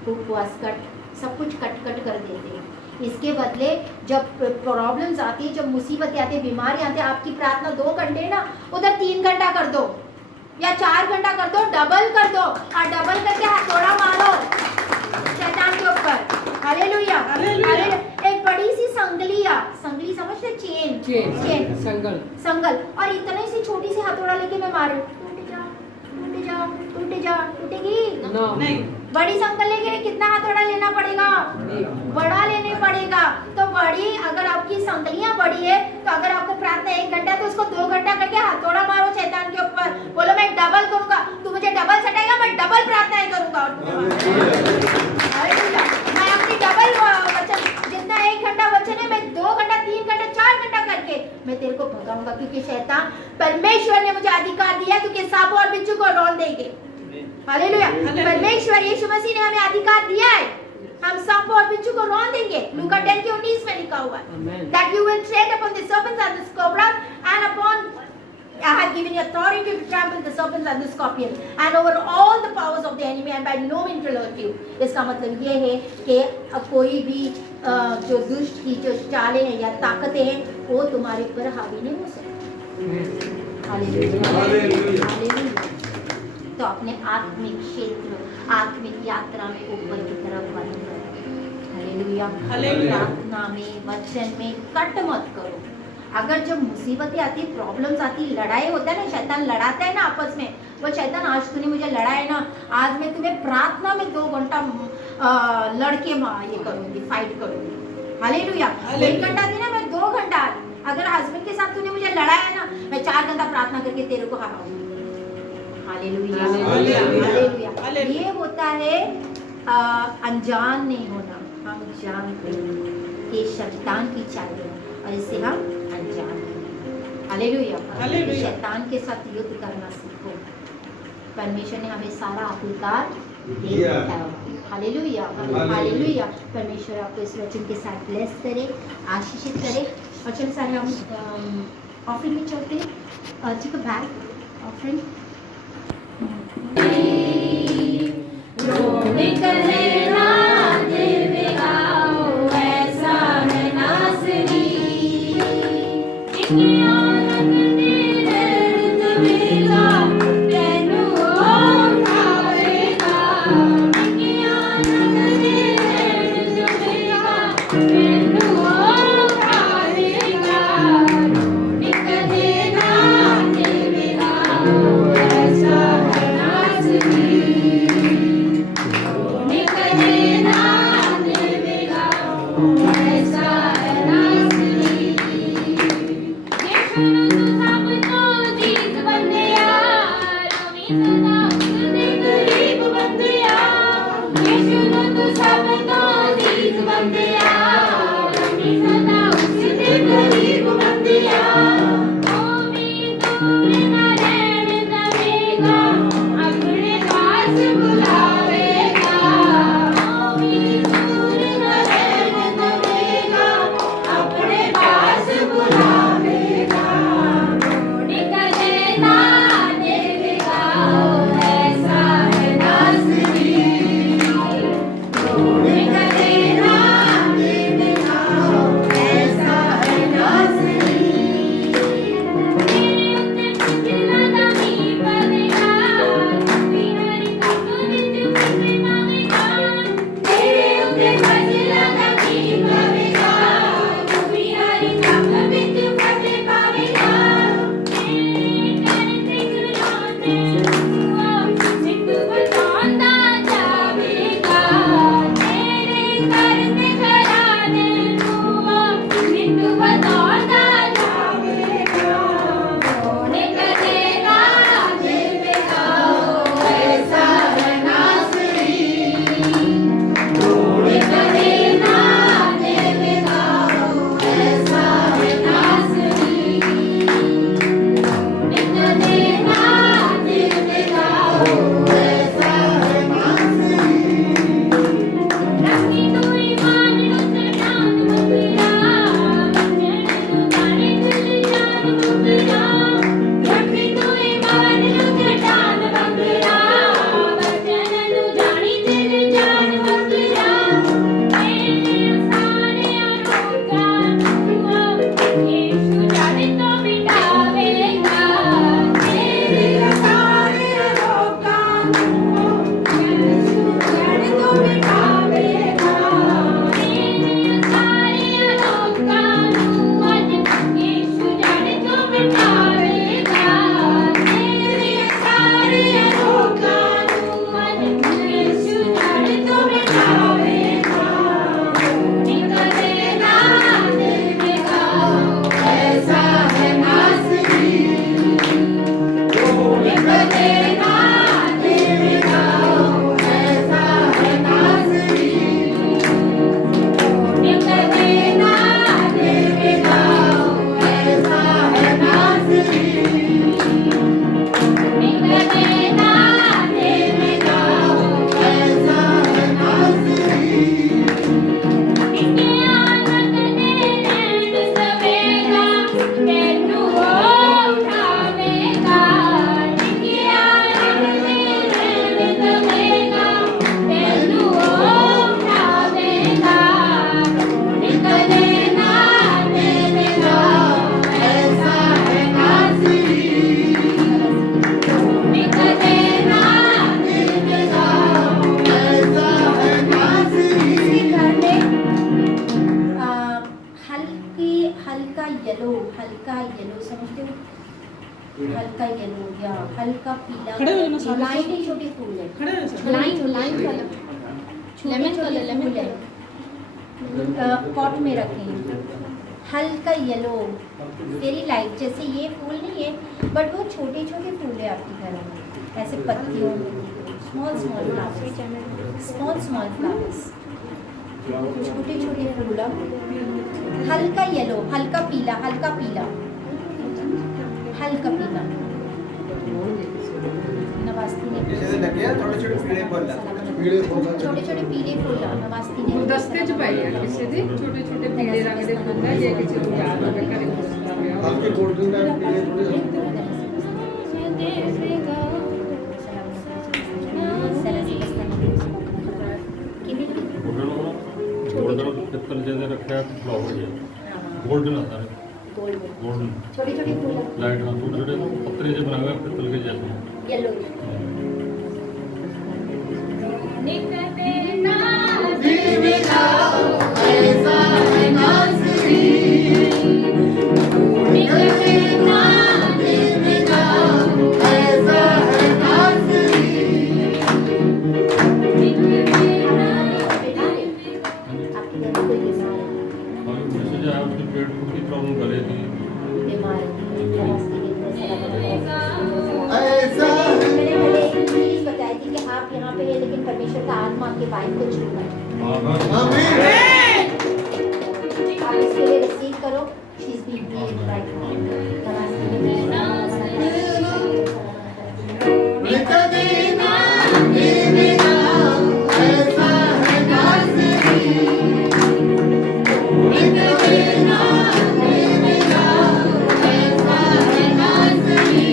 उपवास कट, सब कुछ कट कर देते हैं। इसके बदले जब प्रॉब्लम्स आती है, जब मुसीबतें आती है, बीमारी आती है, आपकी प्रार्थना 2 घंटे ना, उधर 3 घंटा कर दो या 4 घंटा कर दो, डबल कर दो, और डबल करके हथौड़ा मारो शैतान के ऊपर। Hallelujah, hallelujah. एक बड़ी सी संगली समझते, चेन, संगल, और इतनी सी छोटी सी हथौड़ा लेके मैं मारू, टूटेगी नहीं। बड़ी संगल लेके कितना हथौड़ा लेना पड़ेगा? बड़ा लेने पड़ेगा। तो बड़ी, अगर आपकी संगलियां बड़ी है, तो अगर आपको प्रार्थना 1 घंटा, तो उसको 2 घंटा करके हथौड़ा मारो शैतान के ऊपर। बोलो, मैं डबल करूंगा, तू मुझे डबल सटाएगा, मैं डबल प्रार्थनाएं करूंगा। मैं अपनी डबल वचन, जितना 1 घंटा वचन है, मैं 2 घंटा, 3 घंटा, 4 घंटा करके मैं तेरे को भगाऊंगा, क्योंकि शैतान, परमेश्वर ने मुझे अधिकार दिया, क्योंकि सांपों और बिच्छू को रौंद देंगे। हालेलुया। परमेश्वर यीशु मसीह ने हमें अधिकार दिया है, हम सांपों और बिच्छू को रौंद देंगे। लूका 10:19 में लिखा हुआ है, that you will tread upon the serpents and the scorpions, and upon I have given you authority to trample the serpents and the scorpions and over all the powers of the enemy, and by no means will hurt you। इसका मतलब ये है कि कोई भी जो दुष्ट की जो चालें हैं या ताकतें हैं, वो तुम्हारे ऊपर हावी नहीं हो सकती। Hallelujah, hallelujah. तो अपने आत्मिक क्षेत्र, आत्मिक यात्रा में ऊपर की तरफ बढ़ो। हालेलुया, प्रार्थना में, वचन में कट मत करो। अगर जब मुसीबतें आती, प्रॉब्लम्स आती, लड़ाई होता है ना, शैतान लड़ाता है ना आपस में, वो शैतान, आज तूने मुझे लड़ाया ना, आज मैं तुम्हें प्रार्थना में 2 घंटा लड़के ये करूंगी, फाइट करूंगी। हालेलुया। 1 घंटा थी ना, मैं 2 घंटा। अगर हस्बैंड के साथ तूने मुझे लड़ाया ना, मैं 4 घंटा प्रार्थना करके तेरे को हराऊंगी। Hallelujah, hallelujah. ये होता है अनजान नहीं होना। हम जानते हैं कि शैतान की चाल है, और इससे हम अनजान हैं। Hallelujah, hallelujah. शैतान के साथ युद्ध करना सीखो। परमेश्वर ने हमें सारा अधिकार दे दिया है। Hallelujah, hallelujah. परमेश्वर आपको इस वचन के साथ ब्लेस करे, आशीषित करे। और चलो सारे हम ऑफरिंग में चलते हैं। ठीक है, बैग ऑफरिंग। हल्का येलो या हल्का पीला, खड़े हो जाना सारे लाइन ही छोटी फूल है, खड़े हैं सब। Line colour, lemon colour, lemon colour pot में रखें। हल्का येलो वेरी लाइट, जैसे ये फूल नहीं है बट वो छोटे छोटे फूल है आपके घर में, ऐसे पत्तियों में small small flowers, small small flowers, छोटे छोटे फूल। हल्का येलो, हल्का पीला, हल्का पीला, हल्का पीला। नवास्ती ने जैसे लगे छोटे छोटे पीले फूल छोटे छोटे पीले फूल नवास्ती ने गुलदस्ते च पाई है किसी दी छोटे छोटे पीले रंग दे फूल है ये किसी को याद होवे करे हल्के गोल्डन का पीले थोड़े गोल्डन पित्तल जैसे रखा है फ्लावर है गोल्डन आता है गोल्डन छोटी छोटी फूल है लाइट हाँ छोटे छोटे पत्ते से बनाए हुए पित्तल के जैसे येलो ऐसा है नाज़री ऐसा है नाज़री आपके घर में कोई बीमार है अभी मैसेज आया उसके पेट फूट की प्रॉब्लम कर रही थी बीमार ऐसा है मैंने पहले एक चीज बताई थी कि आप यहाँ पे है लेकिन परमेश्वर का आत्मा आपके वाइफ को छू रहा है आमीन आप इसके लिए रिसीव करो she is being healed right निकदीना दीना ऐसा है नाज़री निकदीना दीना ऐसा है नाज़री निकदीना दीना ऐसा है नाज़री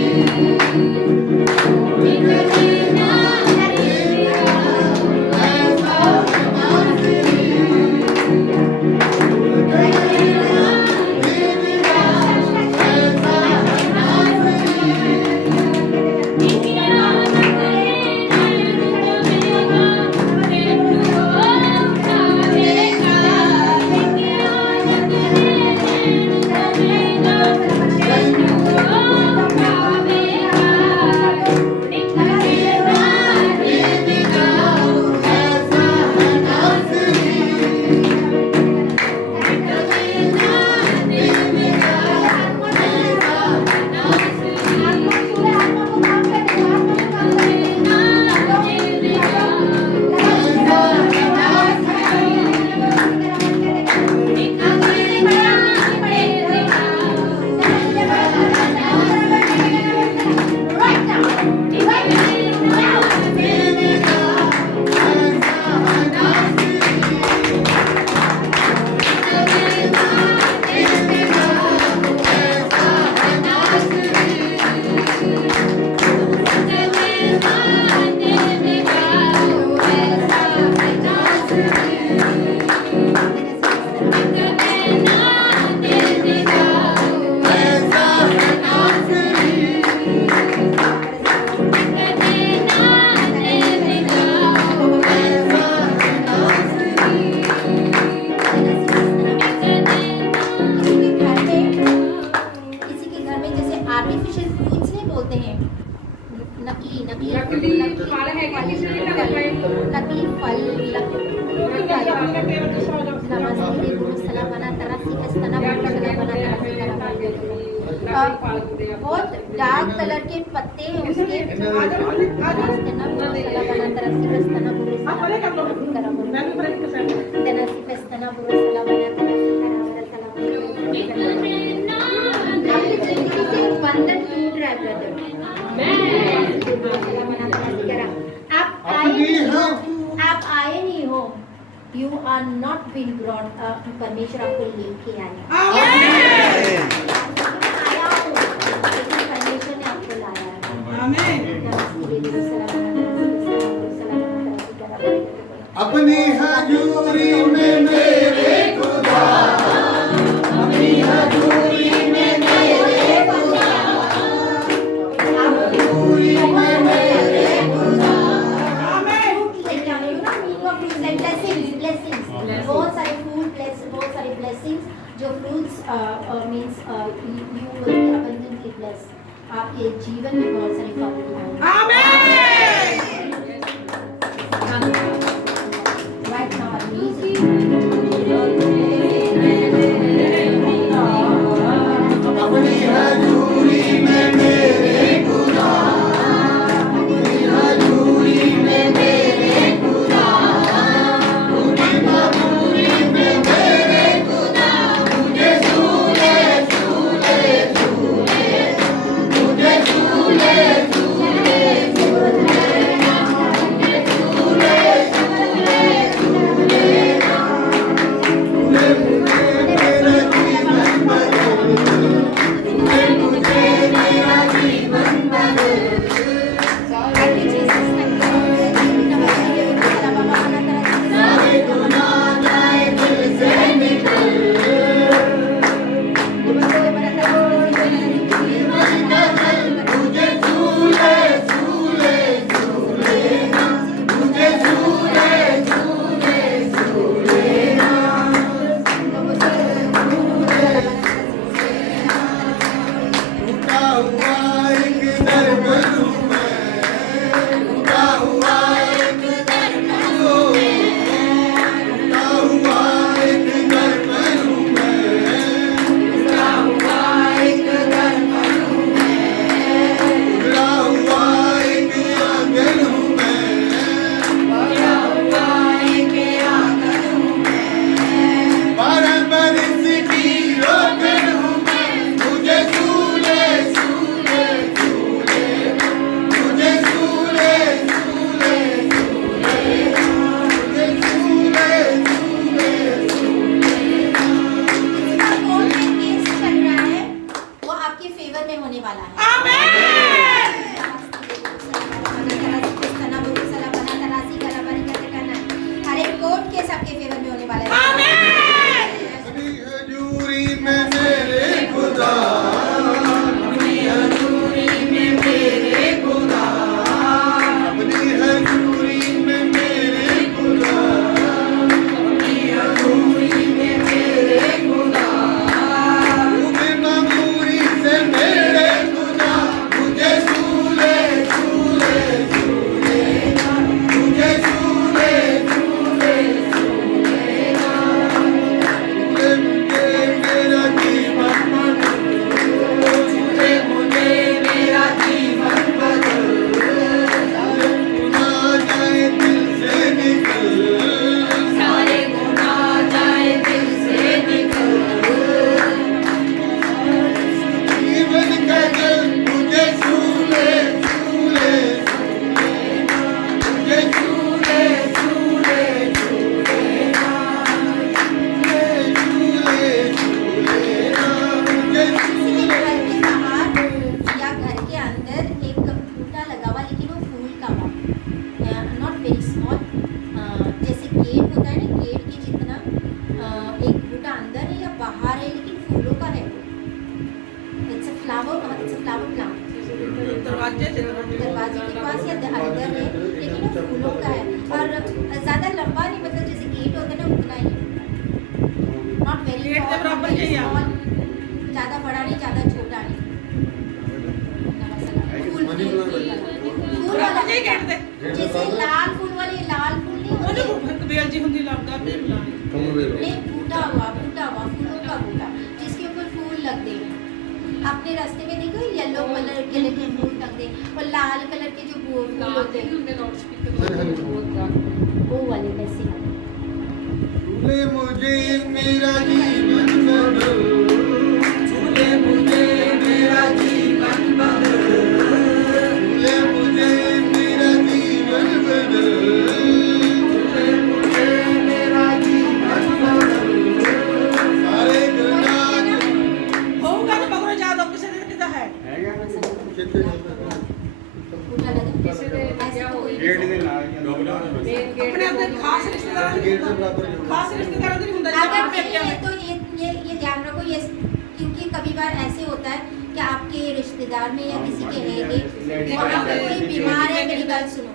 नकली फल बहुत डार्क कलर के पत्ते हैं उसके बंधन टूट रहा है ब्रदर आप आए नहीं हो you are not been brought परमेश्वर आपको लेके आया परमेश्वर ने आपको लाया अपनी हजूरी में मेरे खुदा अपनी हजूरी में मेरे खुदा हजूरी में मेरे खुदा बहुत सारे फूड बहुत सारे ब्लेसिंग्स जो fruits means you will be abundantly blessed आपके जीवन में बहुत सारे फल आएंगे राइट नाउ अपनी हजूरी में मेरे खुदा अपनी हजूरी में मेरे खुदा अपनी हजूरी में मेरे खुदा मुझे झूले झूले झूले मुझे झूले झूले स्वागत में होने वाला है। हर एक कोर्ट के सबके फेवर में होने वाला है। अपनी हजूरी में मेरे खुदा, अपनी हजूरी में मेरे खुदा, अपनी हजूरी में मेरे खुदा, अपनी हजूरी में मेरे खुदा, तुम्हें मामूरी से मेरे खुदा, मुझे सूले सूले सूले, मुझे सूले सूले सूलेगा, मुझे मेरा जीवन बदल, मुझे मेरा जीवन बदल, गुनाह जाए दिल से निकल, सारे गुनाह जाए दिल से निकल, जीवन का जल मुझे सूले सूले सूलेगा, मुझे सूले सूले सूलेगा, मुझे सूले सूलेगा, मुझे किसी के घर के बाहर या घर के अंदर एक बूटा लगा हुआ, लेकिन वो फूल का हुआ, नॉट वेरी स्मॉल, जैसे गेट होता है ना, गेट के जितना एक बूटा अंदर है या बाहर है, लेकिन फूलों का है वो। It's a flower plant. दरवाजे के पास या अंदर है, लेकिन वो फूलों का है और ज़्यादा लंबा नहीं, मतलब जैसे गेट होता है ना उतना ही, नॉट वेरी स्मॉल, ज़्यादा बड़ा नहीं ज़्यादा छोटा नहीं। फूल वाला, जैसे लाल फूल वाले लाल फूल नहीं होते, नहीं बूटा हुआ फूलों का बूटा जिसके ऊपर फूल लगते हैं। आपने रास्ते में देखो येलो कलर के लगे फूल लगते हैं और लाल कलर के जो फूल होते हैं वो वाले वैसे वाले। छूले मुझे मेरा जीवन बदल, छूले मुझे मेरा जीवन बदल, छूले मुझे मेरा जीवन बदल, छूले मुझे मेरा जीवन बदल, सारे गुनाह होगा तो बगरो जा दो किसी दिन किधर है बूटा लगा किसी ने क्या हुई अपने अपने खास रिश्तेदार खास रिश्तेदार नहीं होता अगर नहीं है तो ये ध्यान रखो, ये क्योंकि कभी बार ऐसे होता है कि आपके रिश्तेदार में या किसी के है वहाँ पे कोई बीमार है, मेरी बात सुनो,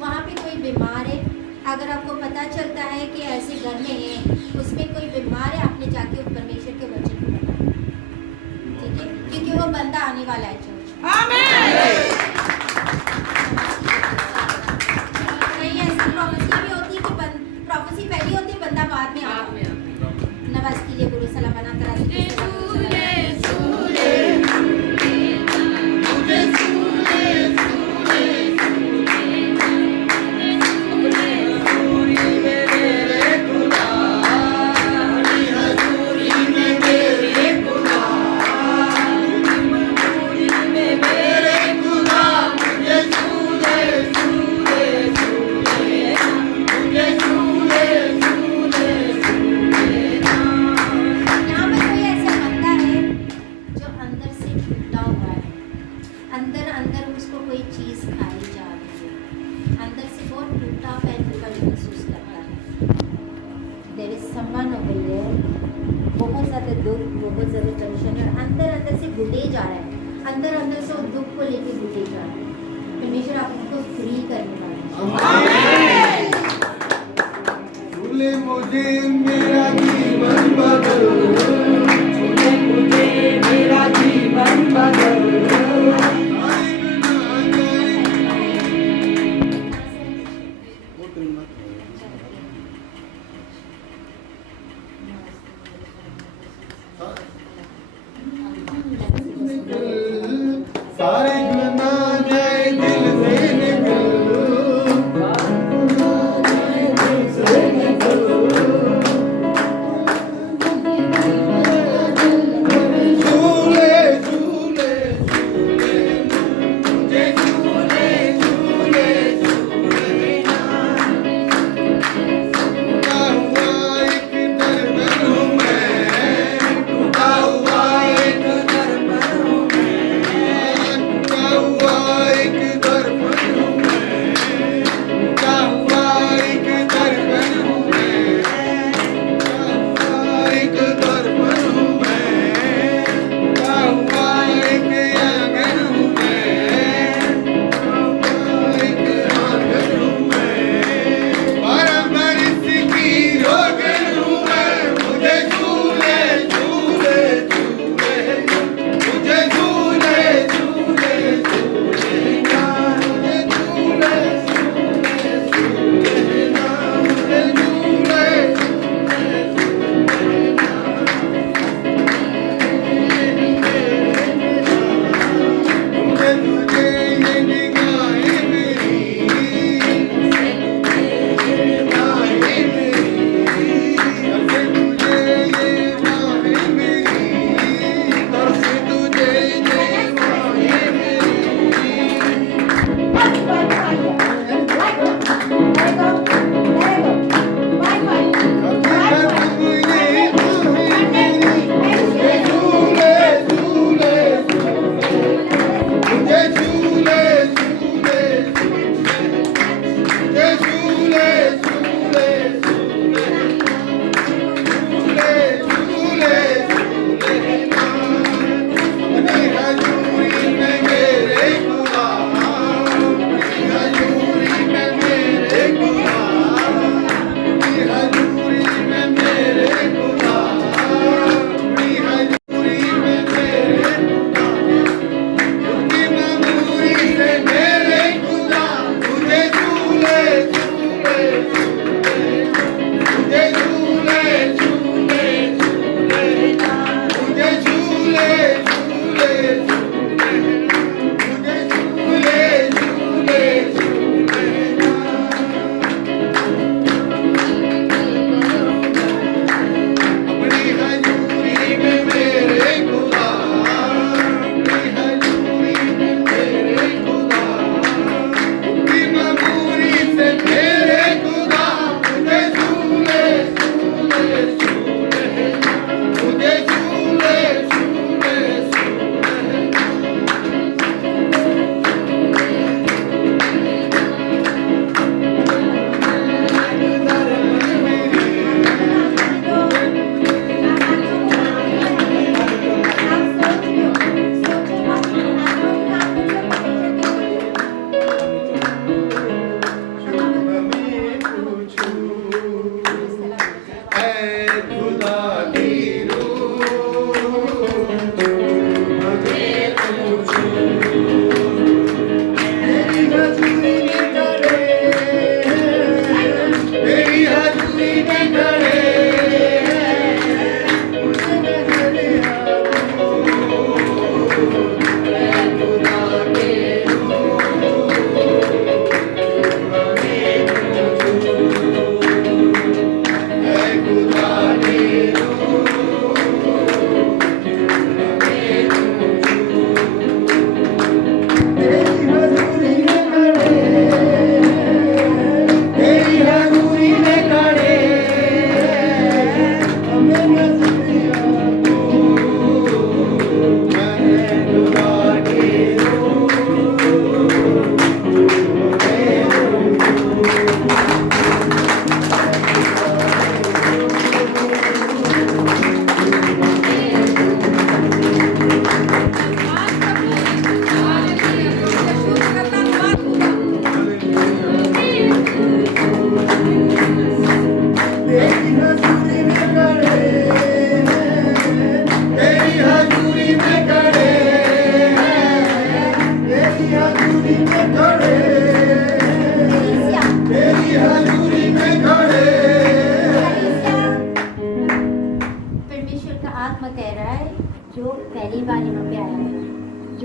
वहाँ पे कोई बीमार है, अगर आपको पता चलता है कि ऐसे घर में है उसमें कोई बीमार है, आपने जाके उस परमेश्वर के वचन को बताना, ठीक है, क्योंकि वो बंदा आने वाला है चर्च में। नहीं ऐसी प्रोफेसी भी होती है कि प्रोफेसी पहली होती है, बंदा बाद में आता है। नवाज कीजिए गुरु सलाम बना करा यहाँ पे कोई ऐसा बंदा है जो अंदर से टूटा हुआ है, अंदर उसको कोई चीज़ खाई जा रही है, अंदर से बहुत टूटा महसूस करता है। There is someone over here, बहुत ज़्यादा दुख, बहुत ज़्यादा टेंशन और अंदर से घुटे जा रहा है, अंदर से वो दुख को लेके घुटे जा रहा है। परमेश्वर आपको फ्री करने वाला है। छूले मुझे मेरा जीवन बदल, छूले मुझे मेरा जीवन बदल, सारे गुनाह जाए दिल से निकल,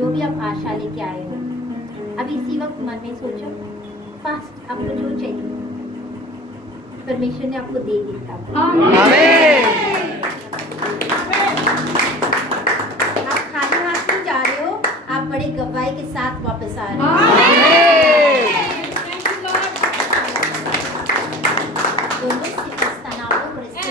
जो भी आप आशा लेके आए हो, अब इसी वक्त मन में सोचो, फास्ट आपको जो चाहिए परमेश्वर ने आपको दे दिया। आप खाली हाथ नहीं जा रहे हो, आप बड़े गवाही के साथ वापस आ रहे हो। दोनों सिर्फ तनावों और इससे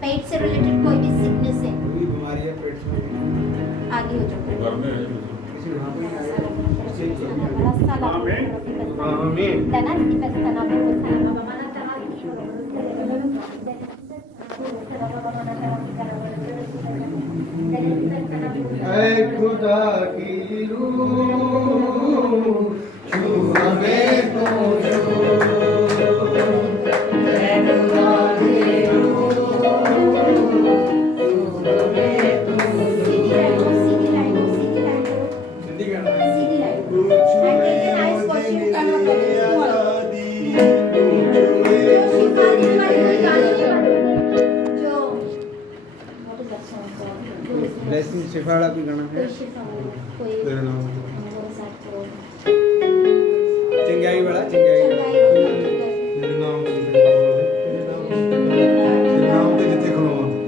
पेट से रिलेटेड कोई भी सिकनेस है, कोई बीमारी है पेट में, आगे हो जाओ। घर में है किसी वहाँ पे नहीं आया। ऐ खुदा की रूह छू हमें तो छू, ऐ खुदा की रूह छू हमें तो छू। हिंदी गाना है। ब्लेसिंग शिफाड़ा भी गाना है। तेरे नाम चिंगाई वाला चिंगाई तेरे नाम ते जिते खलोवा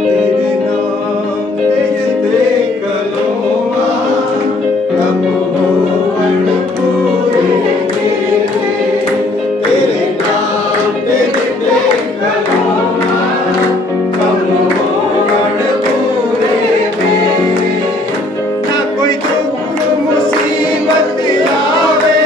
तेरे नाम ते जिते खलोवा कब होवन पूरे तेरे नाम ते जिते खलोवा कब होवन पूरे ना कोई दुख मुसीबत आवे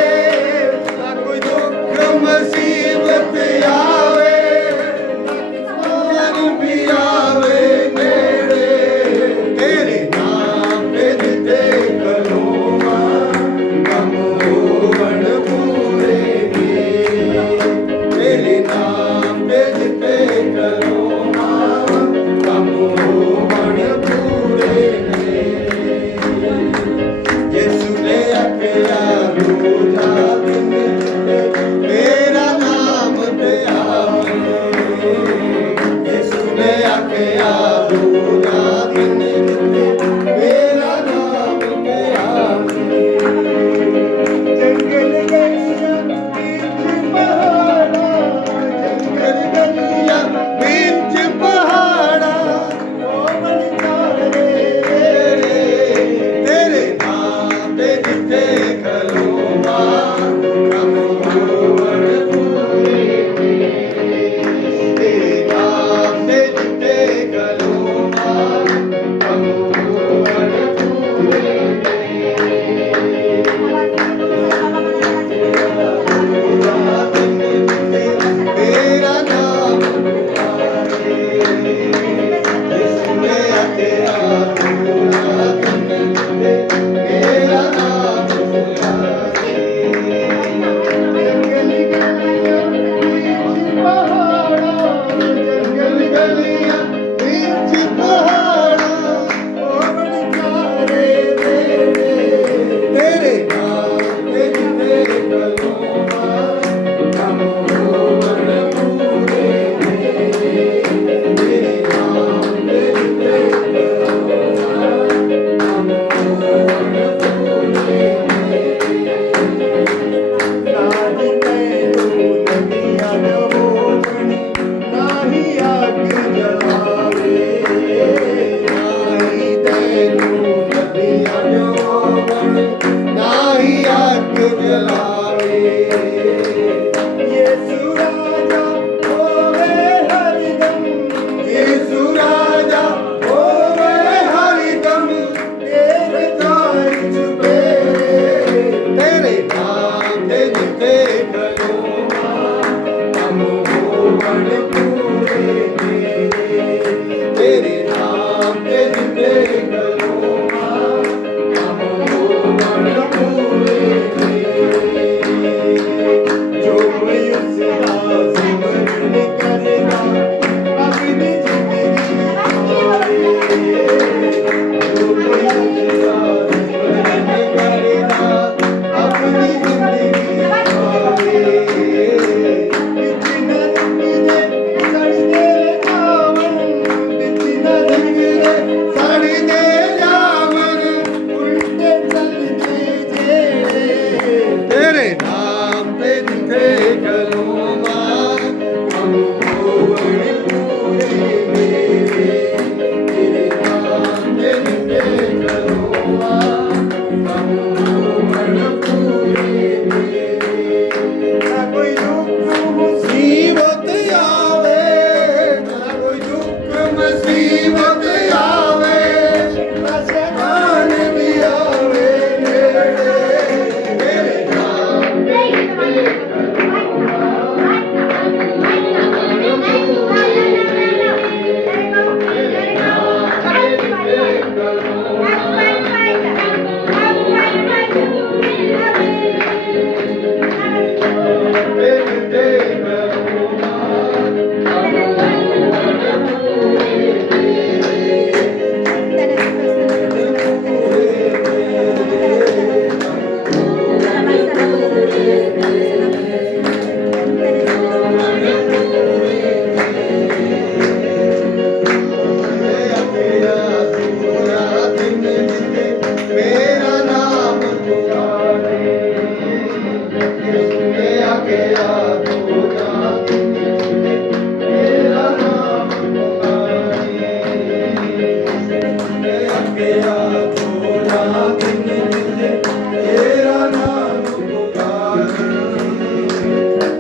गया थोड़ा दिन जिसे तेरा नाम पुकारूं।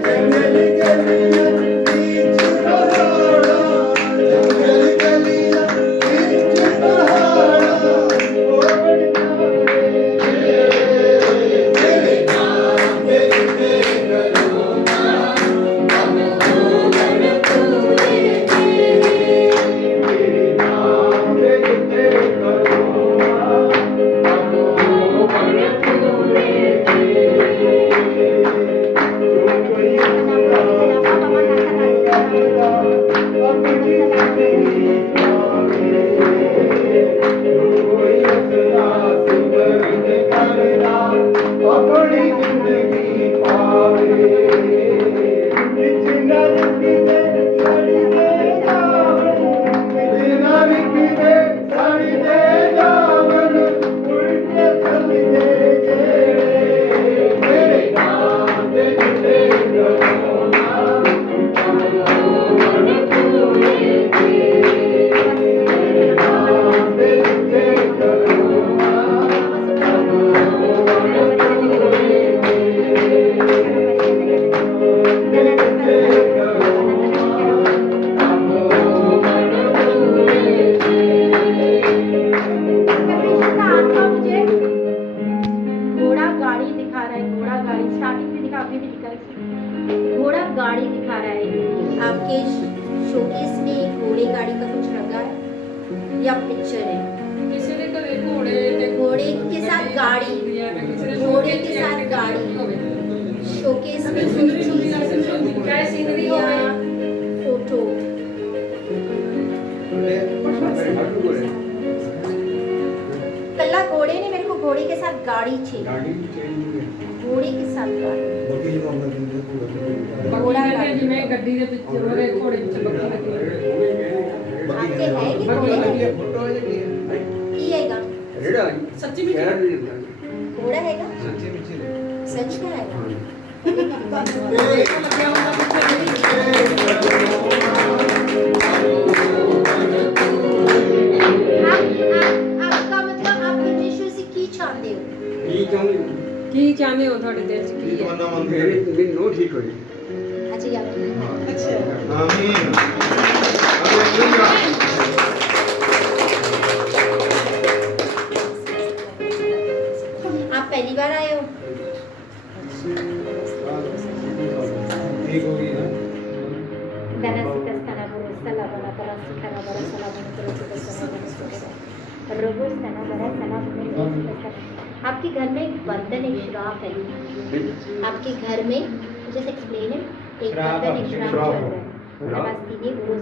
जंगल गलियां बीच पहाड़ा, जंगल गलियां बीच पहाड़ा, ओ तेरे नाम पे करूँगा हम होगन पूरे तेरे नाम पे करूँगा हम होगन पूरे तेरे। जो कोई अपनी जिंदगी पावे इतना रुकते साड़ी दे जावन, इतना रुकते साड़ी दे जावन, उल्टे चलते तेरे नाम पे करूँगा हम होगन पूरे तेरे नाम पे करूँगा हम होगन घोड़ा गाड़ी दिखा रहा है, घोड़ा गाड़ी स्टार्टिंग में दिखा, अभी भी दिखा है। घोड़ा गाड़ी दिखा रहा है। आपके शोकेस में घोड़े गाड़ी का कुछ लगा है या पिक्चर है? किसी ने कभी घोड़े घोड़े के साथ गाड़ी, घोड़े के साथ गाड़ी, शोकेस में कोई चीज क्या सीनरी हो या गई? फोटो। कल्ला घोड़े ने मेरे को घोड़े के साथ गाड़ी चाहिए, घोड़े के साथ गाड़ी। घोड़ा जिਵੇਂ ਗੱਡੀ ਦੇ ਪਿੱਛੇ ਉਹਦੇ ਘੋੜੇ ਵਿੱਚ ਬੱਕੀ ਲੱਗੀ ਹੋਈ। आपके है कि घोड़े है? की हैगा? सच्ची में घोड़ा हैगा? सच का हैगा? आपका मतलब आप परमेश्वर से की चाहते हो? ਕੀ ਚਾਹੁੰਦੇ ਹੋ ਤੁਹਾਡੇ ਦਿਲ 'ਚ ਕੀ ਹੈ? अच्छा यार आमीन हालेलुया। आप पहली बार आए हो? ठीक होगी ना? आपके घर में एक बर्तन एक श्राप है। आपके घर में जैसे एक्सप्लेन है, एक बर्तन एक श्राप चल रहा है। नमस्ते गुरु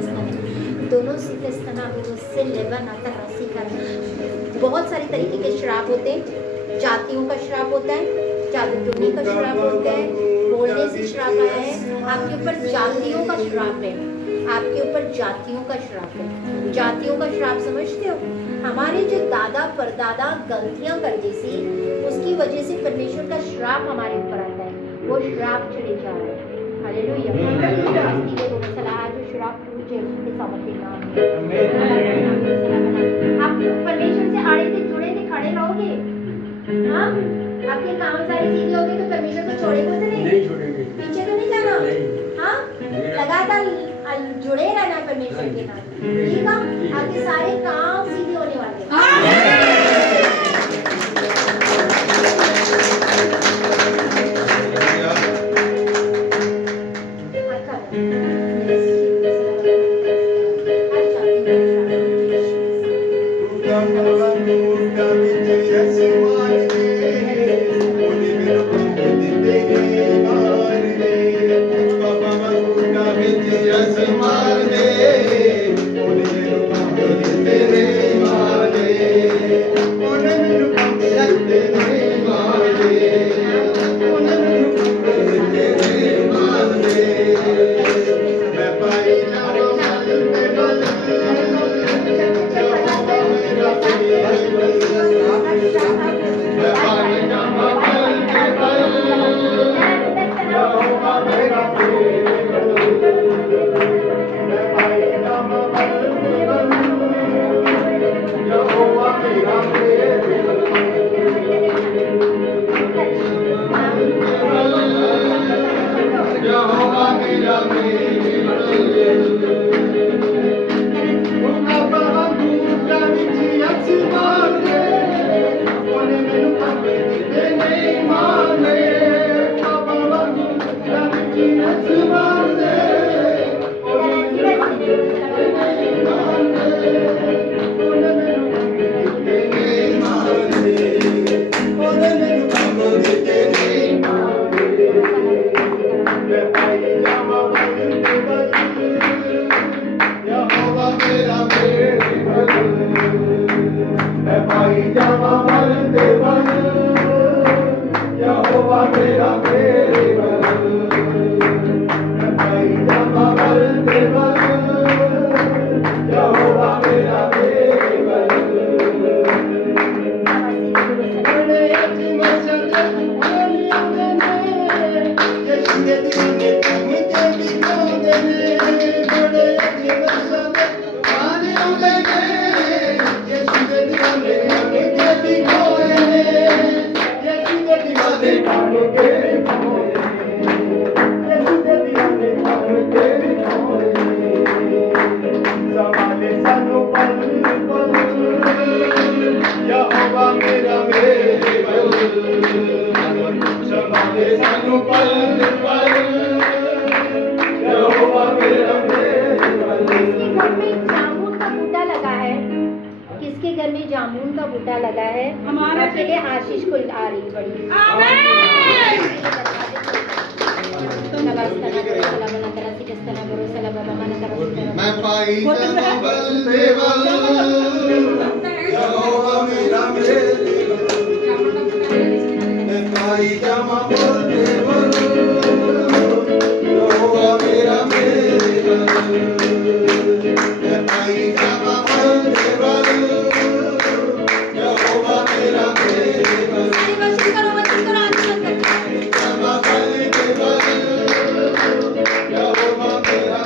सलाम दोनों सिफस्तना गुरु से लेवन आता राशि कर। बहुत सारे तरीके के श्राप होते हैं। जातियों का श्राप होता है, जादूटोनी का श्राप होता है, बोलने से श्राप आया है। आपके ऊपर जातियों का श्राप है, आपके ऊपर जातियों का श्राप है। जातियों का श्राप समझते हो? हमारे जो दादा परदादा गलतियां करते थे उसकी वजह से परमेश्वर का श्राप हमारे ऊपर आता है। वो श्राप चले जा रहा है। हालेलुया। आज श्राप टूट जाए उसके सामर्थ्य नाम में। आप परमेश्वर से आड़े से जुड़े से खड़े रहोगे। हाँ, आपके काम सारे सीधे हो गए तो परमेश्वर को छोड़ेगा तो नहीं छोड़ेंगे। पीछे तो नहीं जाना। हाँ, लगातार जुड़े रहना परमेश्वर के नाम। ठीक है, आपके सारे काम सीधे होने वाले हैं। घर में जामुन का बूटा लगा है, आपके लिए आशीष को आ रही बड़ी। मैं पाई जमा बल देवल यहोवा मेरा देवल मैं पाई जमा बल देवल यहोवा मेरा देवल मैं पाई जमा बल देवल यहोवा मेरा देवल जमा बल देवल यहोवा मेरा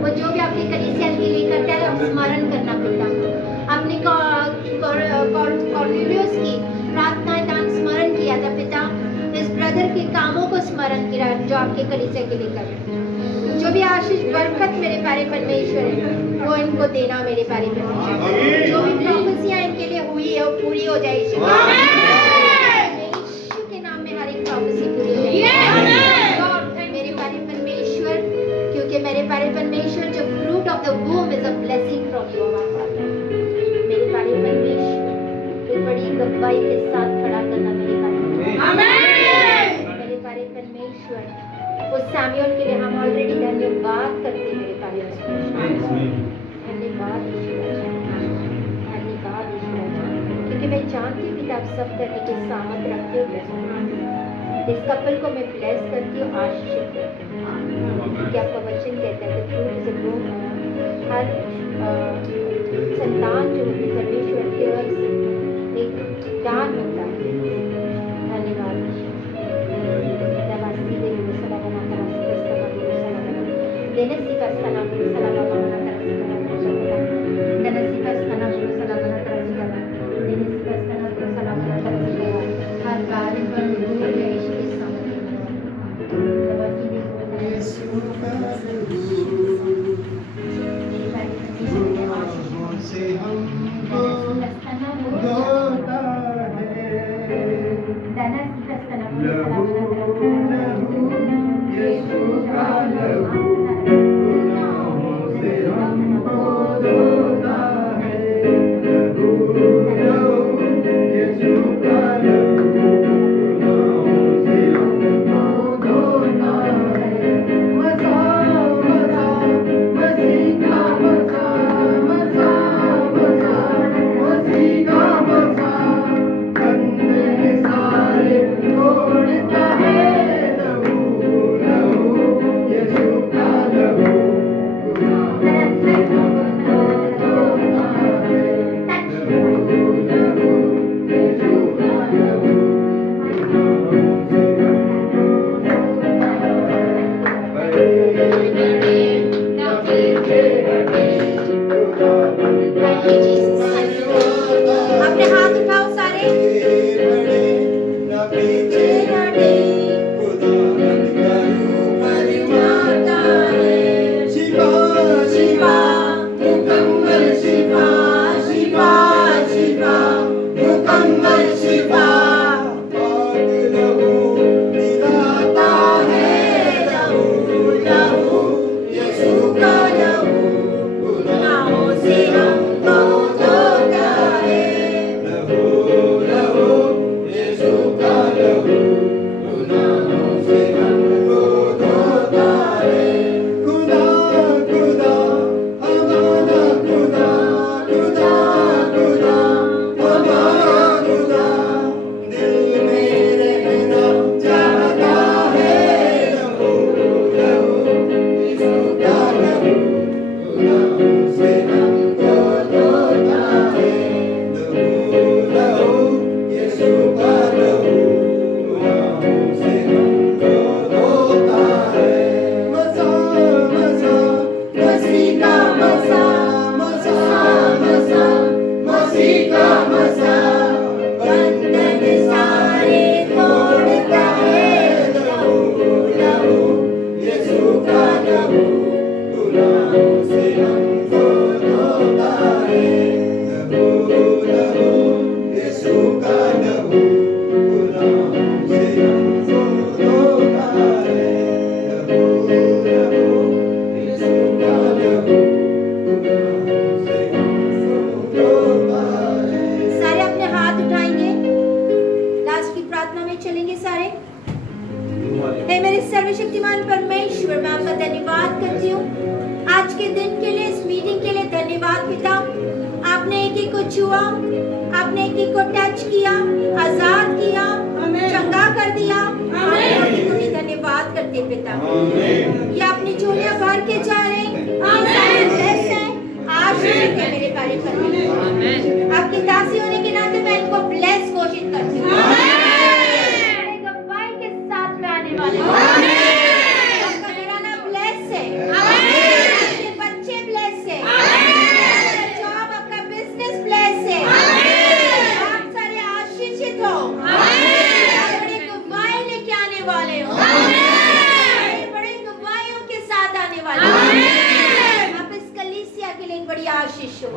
वो जो भी आपकी कलीसिया के लिए करता है, हम स्मरण करना पिता, जो आपके कलीसिया के लिए कर रहे हैं। जो भी आशीष बरकत मेरे प्यारे परमेश्वर है वो इनको देना मेरे प्यारे परमेश्वर। जो भी प्रोफेसियां इनके लिए हुई है वो पूरी हो जाए यीशु के नाम में। हर एक प्रोफेसी पूरी हो जाए मेरे प्यारे परमेश्वर, क्योंकि मेरे प्यारे परमेश्वर जो fruit of the womb is a blessing from you our father. मेरे प्यारे परमेश्वर एक बड़ी गवाही के साथ खड़ा करना मेरे प्यारे परमेश्वर। उस सैमुअल के लिए हम ऑलरेडी धन्यवाद करते हैं मेरे प्यारे परमेश्वर। धन्यवाद धन्यवाद क्योंकि मैं जानती हूँ कि आप सब करने की सामर्थ रखते हो। इस कपल को मैं ब्लेस करती हूँ, आशीषित करती हूँ, क्योंकि आपका वचन कहता है कि फ्रूट इज अ ग्रोन। हर संतान जो होती है परमेश्वर की ओर से एक दान होता है। धन्यवाद सर्वशक्तिमान परमेश्वर, मैं आपका धन्यवाद करती हूँ आज के दिन के लिए, इस मीटिंग के लिए। धन्यवाद पिता, आपने एक एक को छुआ, आपने एक एक को टच किया, आजाद किया, चंगा कर दिया। धन्यवाद करते पिता, ये अपनी झोलियां भर के जा रहे आशीष है मेरे प्यारे परमेश्वर। आपकी दासी होने के नाते मैं इनको ब्लेस घोषित करती हूँ। गवाही के साथ में आने वाले आपका घराना ब्लेस है, आपके बच्चे ब्लेस है, आपका जॉब, आपका बिजनेस ब्लेस है। आप सारे आशीषित हो, बड़ी गवाही लेके आने वाले हो। आशीष हो।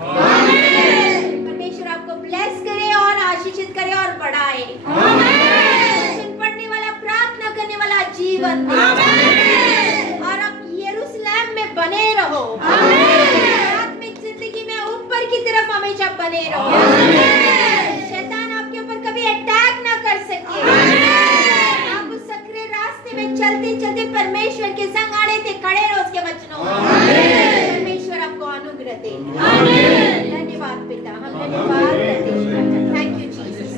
परमेश्वर आपको ब्लेस करे और आशीषित करे और बढ़ाए। वचन पढ़ने वाला, प्रार्थना करने वाला जीवन दे और आप यरूशलेम में बने रहो। आत्मिक जिंदगी में ऊपर की तरफ हमेशा बने रहो। शैतान आपके ऊपर कभी अटैक ना कर सके। आप उस सक्रिय रास्ते में चलते चलते परमेश्वर के संग आड़े थे खड़े रहो उसके वचनों में। परमेश्वर आपको अनुग्रह दे। धन्यवाद पिता, हम धन्यवाद करते हैं। Thank you Jesus.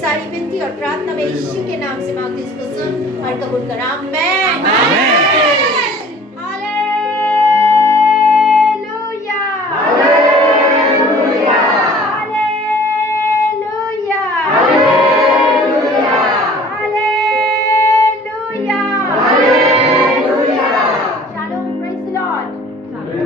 सारी विनती और प्रार्थना में यीशु के नाम से मांगते इसको सुन और कबूल कर। आमीन।